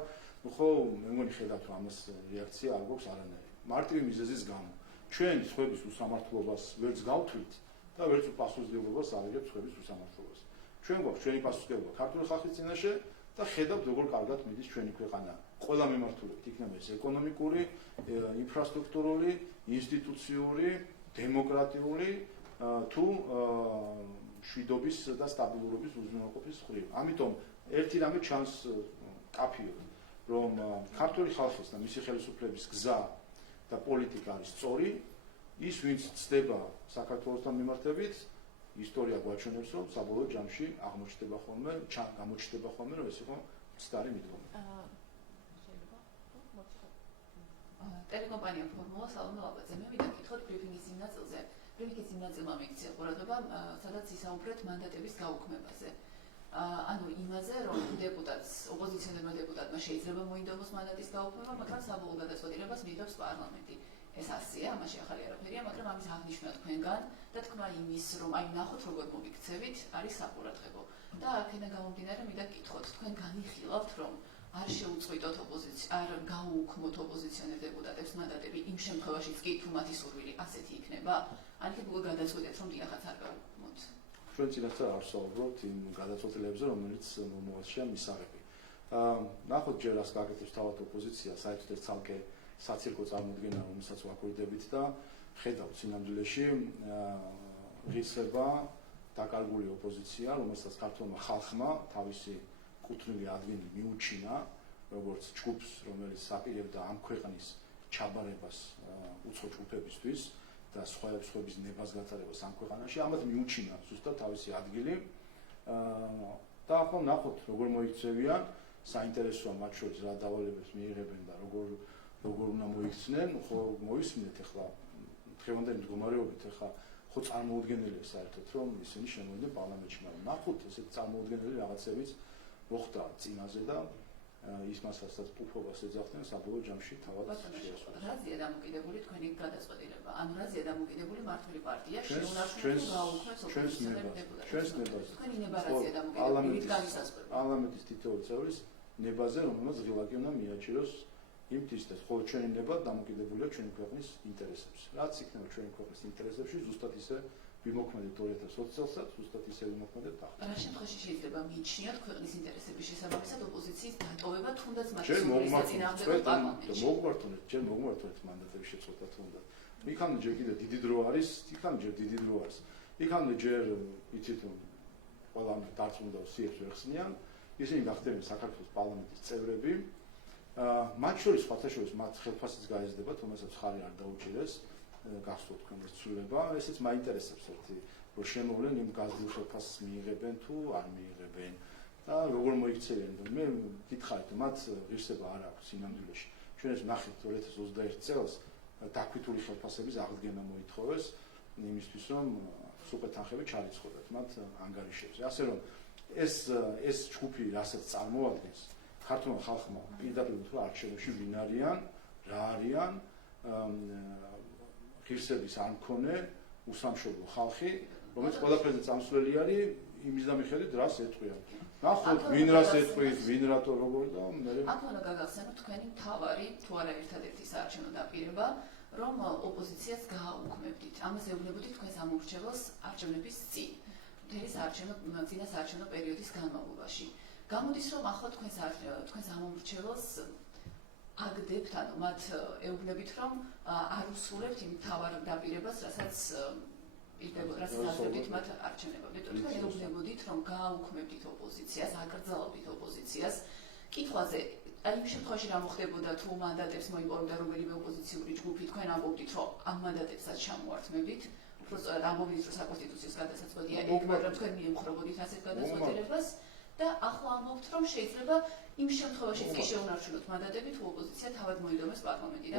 ხო, მე მგონი ხედავთ, რომ ამას რეაქცია არ გვაქვს არანაირი. მარტივი მიზეზის გამო. ჩვენ სხვების უსამართლობას ვერც გავთვლით და ვერც პასუხისმგებლობას არ ვიღებთ სხვების უსამართლობას. ჩვენ გვაქვს ჩვენი პასუხისმგებლობა ქართული ხალხის წინაშე და ხედავთ როგორ კარგად მიდის ჩვენი ქვეყანა. ყველა მიმართულებით, იქნება ეს ეკონომიკური, ინფრასტრუქტურული, ინსტიტუციური, დემოკრატიული თუ მშვიდობის და სტაბილურობის უზრუნველყოფის მხრივ. ამიტომ ერთი რამე ჩანს კაფიო, რომ ქართული ხალხის და მისი ხელისუფლების გზა და პოლიტიკა არის სწორი ის ვინც ცდება საქართველოსთან მიმართებით, ისტორია გვაჩვენებს, რომ საბოლოო ჯამში აღმოჩნდება ხოლმე, გამოჩნდება ხოლმე, რომ ეს იყო მცდარი მიდგომა. ტელეკომპანია ფორმულა სალომე ლაბაძე. მე მინდა გითხოთ ბრიფინგის იმ ნაწილზე. ბრიფინგის იმ ნაწილმა მიიქცია ყურადღება, სადაც ისაუბრეთ მანდატების გაუქმებაზე. ანუ იმაზე, რომ დეპუტატს, ოპოზიციონერმა დეპუტატმა შეიძლება მოინდომოს მანდატის გაუქმება, მაგრამ საბოლოო გადაწყვეტილებას მიიღებს პარლამენტი. ეს ასია, ამაში ახალი არაფერია, მაგრამ ამის აღნიშვნა თქვენგან და თქმა იმის, რომ აი ნახოთ როგორ მოგიქცევით, არის საყურადღებო. და აქედან გამომდინარე მინდა გითხოთ, თქვენ განიხილავთ, რომ არ შეუწყვიტოთ არ გაუქმოთ ოპოზიციონერ დეპუტატებს მანდატები იმ შემთხვევაშიც კი თუ მათი სურვილი ასეთი იქნება? ან კი უკვე გადაწყვეტეთ, რომ დიახაც არ გაუქმოთ? ჩვენ წინასწარ არ ვსაუბრობთ იმ გადაწყვეტილებებზე, რომელიც მომავალშია მისაღები. ნახოთ ჯერ რას გაკეთებს თავად ოპოზიცია, საერთოდ ეს ცალკე საცირკო წარმოდგენა, რომელსაც ვაკურდებით და ხედავთ სინამდვილეში ღირსება დაკარგული ოპოზიცია, რომელსაც ქართულმა ხალხმა თავისი კუთვნილი ადგილი მიუჩინა, როგორც ჯგუფს, რომელიც აპირებდა ამ ქვეყნის ჩაბარებას უცხო ჯგუფებისთვის და სხვების ნებას გატარებას ამ ქვეყანაში, ამათ მიუჩინა ზუსტად თავისი ადგილი. და ახლა ნახოთ, როგორ მოიქცევიან, საინტერესოა მათ შორის რა დავალებებს მიიღებენ და როგორ უნდა მოიქცნენ, ხო მოისმინეთ ახლა დღევანდელი მდგომარეობით, ახლა ხო წარმოუდგენელია საერთოდ, რომ ისინი შემოვიდნენ პარლამენტში, მაგრამ ნახოთ, ესეთი წარმოუდგენელი რაღაცებიც მოხდა წინაზე და ის მასასაც პუფობას ეძახდნენ საბოლოო ჯამში თავად შეასრულეს. რაზეა დამოკიდებული თქვენი გადაწყვეტილება? ანუ რაზეა დამოკიდებული მართული პარტია შეუნარჩუნებს გაუქმებს ოპოზიციონერ დეპუტატებს? თქვენი ნება რაზეა დამოკიდებული? პარლამენტის თითოეული წევრის ნებაზე, რომელმაც ღილაკი უნდა მიაჩეროს იმ თვისას, ხოლო ჩვენი ნება დამოკიდებულია ჩვენი ქვეყნის ინტერესებში. რაც იქნება ჩვენი ქვეყნის ინტერესებში, ზუსტად ისე ვიმოქმედეთ 2020 წელსაც, ზუსტად ისე ვიმოქმედეთ ახლა. რა შემთხვევაში შეიძლება მიიჩნიოთ ქვეყნის ინტერესების შესაბამისად ოპოზიციის დატოვება, თუნდაც მათი ჯერ წინააღმდეგობა პარლამენტში? მოგმართოთ მანდატების შეწყვეტა თუნდაც. იქამდე ჯერ კიდე დიდი დრო არის, იქამდე ჯერ იცით რომ ყველამ დარწმუნდა სიებს ვერ ხსნიან, ისინი გახდებიან საქართველოს პარლამენტის წევრები. მათ შორის სხვათაშორის მათ ხელფასიც გაიზრდება, თუმცა ხარი არ დაუჭირეს. გახსოვთ თქვენ ეს ცვლილება, ესეც მაინტერესებს ერთი, რომ შემოვლენ იმ გაზრდილ ხელფასს მიიღებენ თუ არ მიიღებენ და როგორ მოიქცევიან. მე გითხარით, მათ ღირსება არ აქვს სინამდვილეში. ჩვენ ეს ნახეთ 2021 წელს დაქვითული ხელფასების აღდგენა მოითხოვეს იმისთვის, რომ სუპერ თანხები ჩარიცხოდათ მათ ანგარიშებზე. ასე რომ ეს ჯგუფი რასაც წარმოადგენს ქართულმა ხალხმა პირდაპირ უთხრა არჩევნებში ვინ არიან, რა არიან, ღირსების არ მქონე უსამშობლო ხალხი, რომელიც ყველაფერზე წამსვლელი არის იმის და მიხედვით რას ეტყვიან. ნახოთ, ვინ რას ეტყვის, ვინ რატო როგორ და მე აქ უნდა გაგახსენოთ თქვენი მთავარი თუ არა ერთადერთი საარჩევნო დაპირება, რომ ოპოზიციას გააუქმებდით. ამას ეუბნებოდით თქვენს ამორჩევლს არჩევნების წინ. მთელი წინა საარჩევნო პერიოდის განმავლობაში. გამოდის რომ ახლა თქვენს ამორჩევლს აგდებთ, ანუ მათ ეუბნებით, რომ არ უსრულებთ იმ მთავარ დაპირებას, რასაც აძლევდით მათ არჩევნებამდე. თქვენ ეუბნებოდით, რომ გააუქმებდით ოპოზიციას, აკრძალავდით ოპოზიციას. კითხვაზე, აი იმ შემთხვევაში რა მოხდებოდა თუ მანდატებს მოიპოვებდა რომელიმე ოპოზიციური ჯგუფი, თქვენ ამბობდით, რომ ამ მანდატებსაც ჩამოართმევდით, უბრალოდ ამბობდით, რომ საკონსტიტუციო გადასაწყვეტია იქ, მაგრამ თქვენ მიემხრობოდით ასეთ გადაწყვეტილებას. და ახლა ამბობთ, რომ შეიძლება იმ შემთხვევაშიც კი შეუნარჩუნოთ მანდატები, თუ ოპოზიცია თავად მოიდომეს პარლამენტიდან.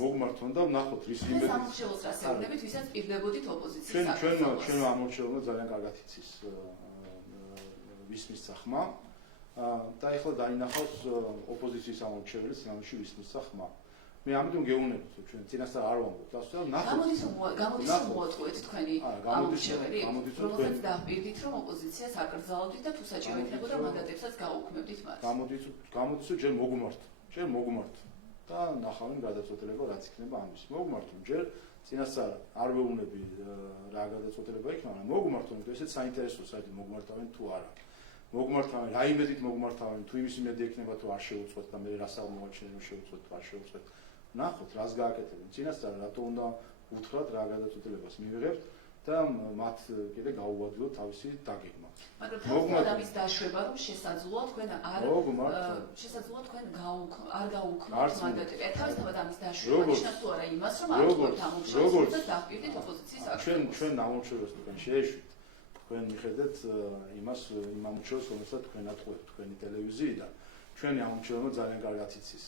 მოგმართონ და ვნახოთ რის იმედი. ეს ამორჩევლს რას ეუბნებით, ვისაც პირდებოდით ოპოზიციის აკრძალვას. ჩვენ ამორჩევლმა ძალიან კარგად იცის ვისმის სახმა და ეხლა დაინახავს ოპოზიციის ამორჩევლის სინამდვილეში ვისმის სახმა. მე ამიტომ გეუბნებით, ჩვენ წინასწარ არ ვამბობთ ასე, ნახოთ. გამოდის რომ მოაწყვეთ თქვენი ამორჩეველი, რომელსაც დაპირდით, რომ ოპოზიციას აკრძალავდით და თუ საჭირო იქნებოდა მანდატებსაც გაუქმებდით მათ. გამოდის რომ ჯერ მოგმართ და ნახავენ გადაწყვეტილება რაც იქნება ამის. მოგმართონ ჯერ წინასწარ არ ვეუბნები რა გადაწყვეტილება იქნება, მაგრამ მოგმართონ, იმიტომ ესეც საინტერესოა საერთოდ მოგმართავენ თუ არა. მოგმართავენ, რა იმედით მოგმართავენ, თუ იმის იმედი ექნება თუ არ შეუწყვეთ და მე რასაო მოაჩვენე რომ შეუწყვეთ თუ არ შეუწყვეთ. ნახოთ, რას გააკეთებენ. წინასწარ რატო უნდა უთხრათ რა გადაწყვეტილებას მივიღებთ და მათ კიდე გაუადვილოთ თავისი დაგეგმა. მაგრამ თავად ამის დაშვება რომ შესაძლოა თქვენ არ შესაძლოა თქვენ არ გაუქმოთ მანდატები. თავისთავად ამის დაშვება ნიშნავს თუ არა იმას რომ არ თქვენ ამომრჩევლებს და დაპირდით ოპოზიციის აქტივობას. ჩვენ ამომრჩევლებს თქვენ შეეშვით. თქვენ მიხედეთ იმას იმ ამომრჩევლებს რომელსაც თქვენ ატყუებთ თქვენი ტელევიზიიდან. ჩვენი ამომრჩევლობა ძალიან კარგად იცის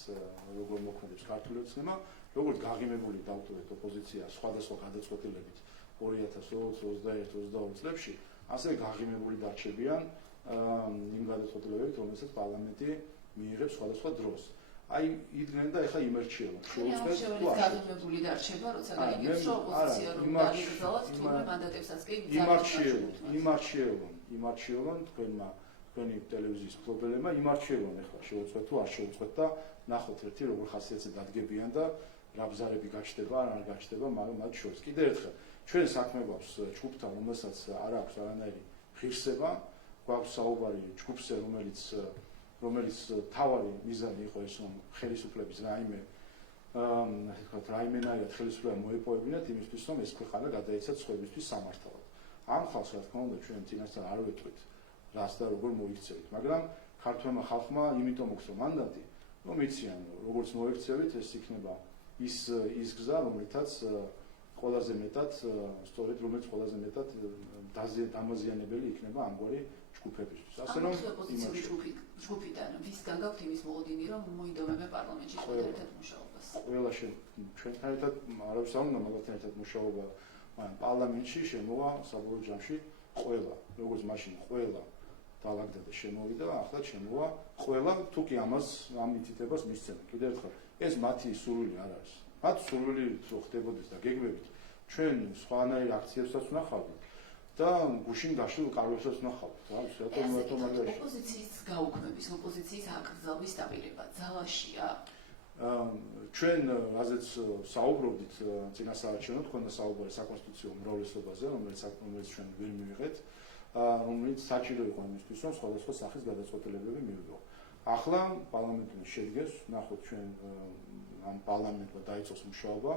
როგორ მოქმედებს ქართული ოცნება, როგორც გაღიმებული დავტოვეთ ოპოზიცია სხვადასხვა გადაწყვეტილებით 2020-21-22 წლებში, ასევე გაღიმებული დარჩებიან იმ გადაწყვეტილებებით, რომელსაც პარლამენტი მიიღებს სხვადასხვა დროს. აი იდგნენ და ეხლა იმერჩიება. შეუძლებს თუ არ გაღიმებული დარჩება, როცა გაიგებს რომ ოპოზიცია რომ დაიგრძალოს თურმე მანდატებსაც კი იმარჩიებონ თქვენი ტელევიზიის მფლობელებმა იმარჩიებონ ეხლა შეუძლეთ თუ არ შეუძლეთ და ნახოთ ერთი როგორ ხასიათზე დადგებიან და რა ბზარები გაჩნდება არ გაჩნდება, მაგრამ მათ შორის კიდევ ერთხელ ჩვენ საქმე გვაქვს ჯგუფთან, რომელსაც არ აქვს არანაირი ღირსება, გვაქვს საუბარი ჯგუფზე, რომელიც თავარი მიზანი იყო ეს, რომ ხელისუფლების რაიმენაირად ხელისუფლება მოეპოვებინათ იმისთვის, რომ ეს ქვეყანა გადაეცათ სხვებისთვის სამართავად. ამ ხალხს, რა თქმა უნდა, ჩვენ წინასწარ არ ვეტყვით რას და როგორ მოიქცევით, მაგრამ ქართველმა ხალხმა იმიტომ მოხსნა მანდატი, რომ იციან, როგორც მოიქცევით, ეს იქნება ის გზა, რომელთაც ყველაზე მეტად, სწორედ რომელიც ყველაზე მეტად დამაზიანებელი იქნება ამგვარი ჯგუფებისთვის. ასე რომ ჯგუფიდან ვისგან გაქვთ იმის მოლოდინი, რომ მოინდომებენ პარლამენტში ერთად მუშაობას. ყველა ჩვენთან ერთად არავის არ უნდა მაგალითად ერთად მუშაობა, მაგრამ პარლამენტში შემოვა საბოლოო ჯამში ყველა, როგორც მაშინ ყველა დაალაგდა და შემოვიდა, ახლა შემოვა ყველა, თუ კი ამ მითითებას მისცემენ. კიდევ ერთხელ, ეს მათი სურვილი არ არის. მათ სურვილი რო ხდებოდეს და გეგმებით, ჩვენ სხვანაირ აქციებსაც ვნახავთ და გუშინ გაშლილ კარგებსაც ვნახავთ. ოპოზიციის გაუქმების, ოპოზიციის აკრძალვის დაპირება ძალაშია. ჩვენ რაზეც საუბრობდით წინასაარჩევნო, თქვენდა საუბარი საკონსტიტუციო უმრავლესობაზე, რომელიც ჩვენ ვერ მივიღეთ, რომელიც საჭირო იყო იმისთვის, რომ სხვადასხვა სახის გადაწყვეტილებები მივიღო. ახლა პარლამენტში შედგეს, ნახოთ ჩვენ ამ პარლამენტმა დაიწყოს მუშაობა,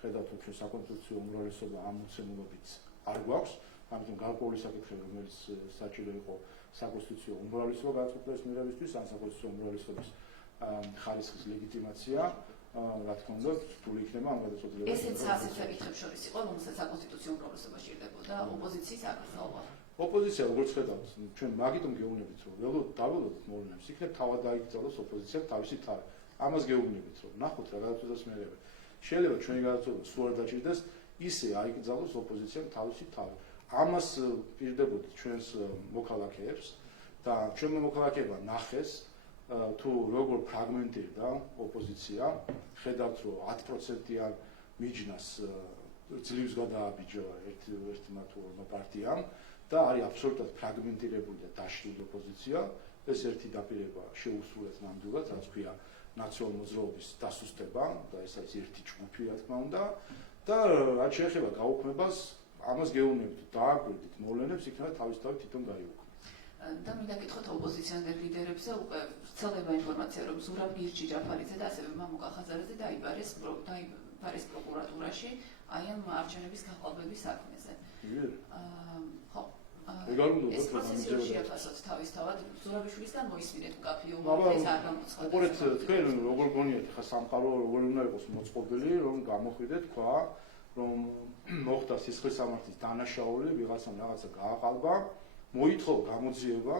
ხედავთ რომ ჩვენ საკონსტიტუციო უმრავლესობა ამ მოცემულობით არ გვაქვს, ამიტომ გარკვეული საკითხები, რომელიც საჭირო იყო საკონსტიტუციო უმრავლესობა გადაწყვეტილების მიღებისთვის, ან საკონსტიტუციო უმრავლესობის ხარისხის ლეგიტიმაცია, რა თქმა უნდა, რთული იქნება ამ გადაწყვეტილებებს. ესეც ასეთ საკითხებს შორის იყო, რომელსაც საკონსტიტუციო უმრავლესობა სჭირდებოდა ოპოზიციის აკრძალვა. ოპოზიცია როგორც ხედავთ, ჩვენ მაგიტომ გეუბნებით, რომ დაველოდოთ მოვლენებს, იქნებ თავად დაიკრძალოს ოპოზიციამ თავისი თავი. ამას გეუბნებით, რომ ნახოთ რა გადაწყვეტილებას მიიღება. შეიძლება ჩვენი გადაწყვეტილება სულ არ დაჭირდეს, ისე აიკრძალოს ოპოზიციამ თავისი თავი. ამას პირდებოდით ჩვენს მოქალაქეებს და ჩვენმა მოქალაქეებმა ნახეს, თუ როგორ ფრაგმენტირდა ოპოზიცია, ხედავთ რომ 10%-იან მიჯნას ძლივს გადააბიჯა ერთმა თუ ორმა პარტიამ და არის აბსოლუტურად ფრაგმენტირებული და დაშლილი ოპოზიცია, ეს ერთი დაპირება შეუსრულეთ ნამდვილად, რაც ქვია ნაციონალურ მოძრაობის დასუსტება და ეს არის ერთი ჯგუფი, რა თქმა უნდა, და რაც შეეხება გაუქმებას, ამას გეუბნებით, დააკვირდით მოვლენებს, იქნება თავისთავად თვითონ გაიუქმება. და მინდა გითხოთ ოპოზიციონერ ლიდერებზე უკვე ვრცელდება ინფორმაცია, რომ ზურაბ გირჩი ჯაფარიძე და ასევე მამუკა ხაზარაძე დაიბარეს პროკურატურაში აი ამ არჩევნების გაყალბების საქმეზე. ხო. ეს პროცესი რო შეაფასოთ თავისთავად, ზურაბიშვილისგან მოისმინეთ მკაფიო ეს არ გამოცხადა. უყურეთ თქვენ როგორ გონიათ ხა სამყარო როგორ უნდა იყოს მოწყობილი, რომ გამოხვიდეთ თქვა, რომ მოხდა სისხლისამართლის დანაშაული, ვიღაცამ რაღაცა გააყალბა, მოითხოვ გამოძიება,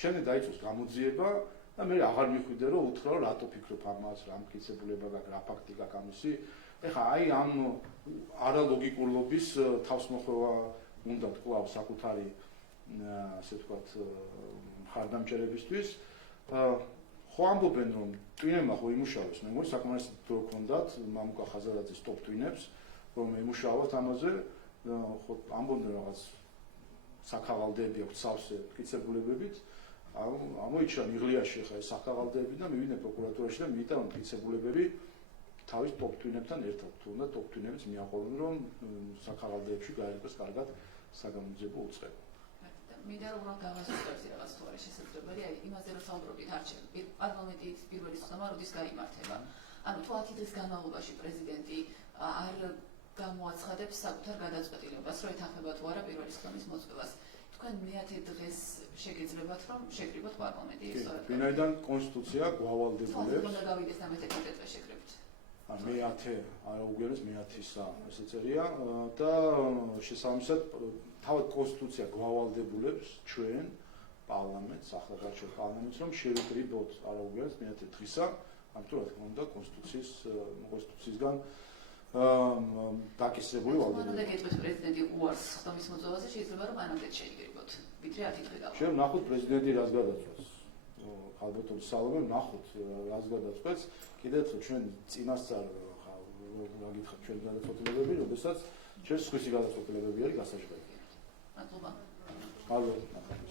შემდეგ დაიწყოს გამოძიება და მე აღარ მიხვიდე რომ უთხრა რომ რატო ფიქრობ ამას, რა მტკიცებულება გაქვს, რა ფაქტი გაქვს ამისი. ეხლა აი ამ არალოგიკურობის თავსმოხვევა უნდა კვლავ საკუთარი ასე ვთქვათ ხარდამჭერებისთვის. ხო ამბობენ რომ ტვინებმა ხო იმუშავეს, მე მგონი საკმარისი დრო ჰქონდათ მამუკა ხაზარაძის ტოპ ტვინებს, რომ იმუშავოთ ამაზე, ხო ამბობენ რაღაც საქაღალდები აქვს სავსე მტკიცებულებებით, ამოიჩა მიღლიაში ხა ეს საქაღალდები და მივიდნენ პროკურატურაში და მიიტანა მტკიცებულებები თავის ტოპ ტვინებთან ერთად. თუნდაც ტოპ ტვინებიც მიაყოლნენ რომ საქაღალდეებში გაერკვეს კარგად საგამოძიებო უწყება. მინდა რომ გავაზუსტოთ რაღაც თუ არის შესაძლებელი, აი იმაზე რომ საუბრობთ არჩევნები, პარლამენტის პირველი ხმა როდის გაიმართება. ანუ თუ 10 დღის განმავლობაში პრეზიდენტი არ გამოაცხადებს საკუთარ გადაწყვეტილებას, რომ ეთანხმება თუ არა პირველი სხდომის მოწვევას. თქვენ მე-10 დღეს შეგეძლებათ, რომ შეკრიბოთ პარლამენტი, სწორად? ვინაიდან კონსტიტუცია გვავალდებულებს. უნდა გავიდეს და მე-11 დღეს შეკრიბთ. მე-10 არა უგერეს მე-10-ისა ესე წერია და შესაბამისად თავად კონსტიტუცია გვავალდებულებს ჩვენ პარლამენტს, ახლადარჩეულ პარლამენტს, რომ შევიკრიბოთ არა უგერეს მე-10 დღისა, ამიტომ რა თქმა უნდა კონსტიტუციისგან დაკისრებული ვალდებულება. მანამდე გეტყვით პრეზიდენტი უარს სხდომის მოწვევაზე, შეიძლება რომ მანამდე შეიკრიბოთ. ვიდრე 10 დღე გავა. შენ ნახოთ პრეზიდენტი რას გადაწყვეტს. ალბათო სალომე ნახოთ რას გადაწყვეტს. კიდევ ჩვენ წინასწარ რა გითხრათ ჩვენ გადაწყვეტილებები, როდესაც ჩვენ სხვისი გადაწყვეტილებები არის გასაშვები. მადლობა. მადლობა.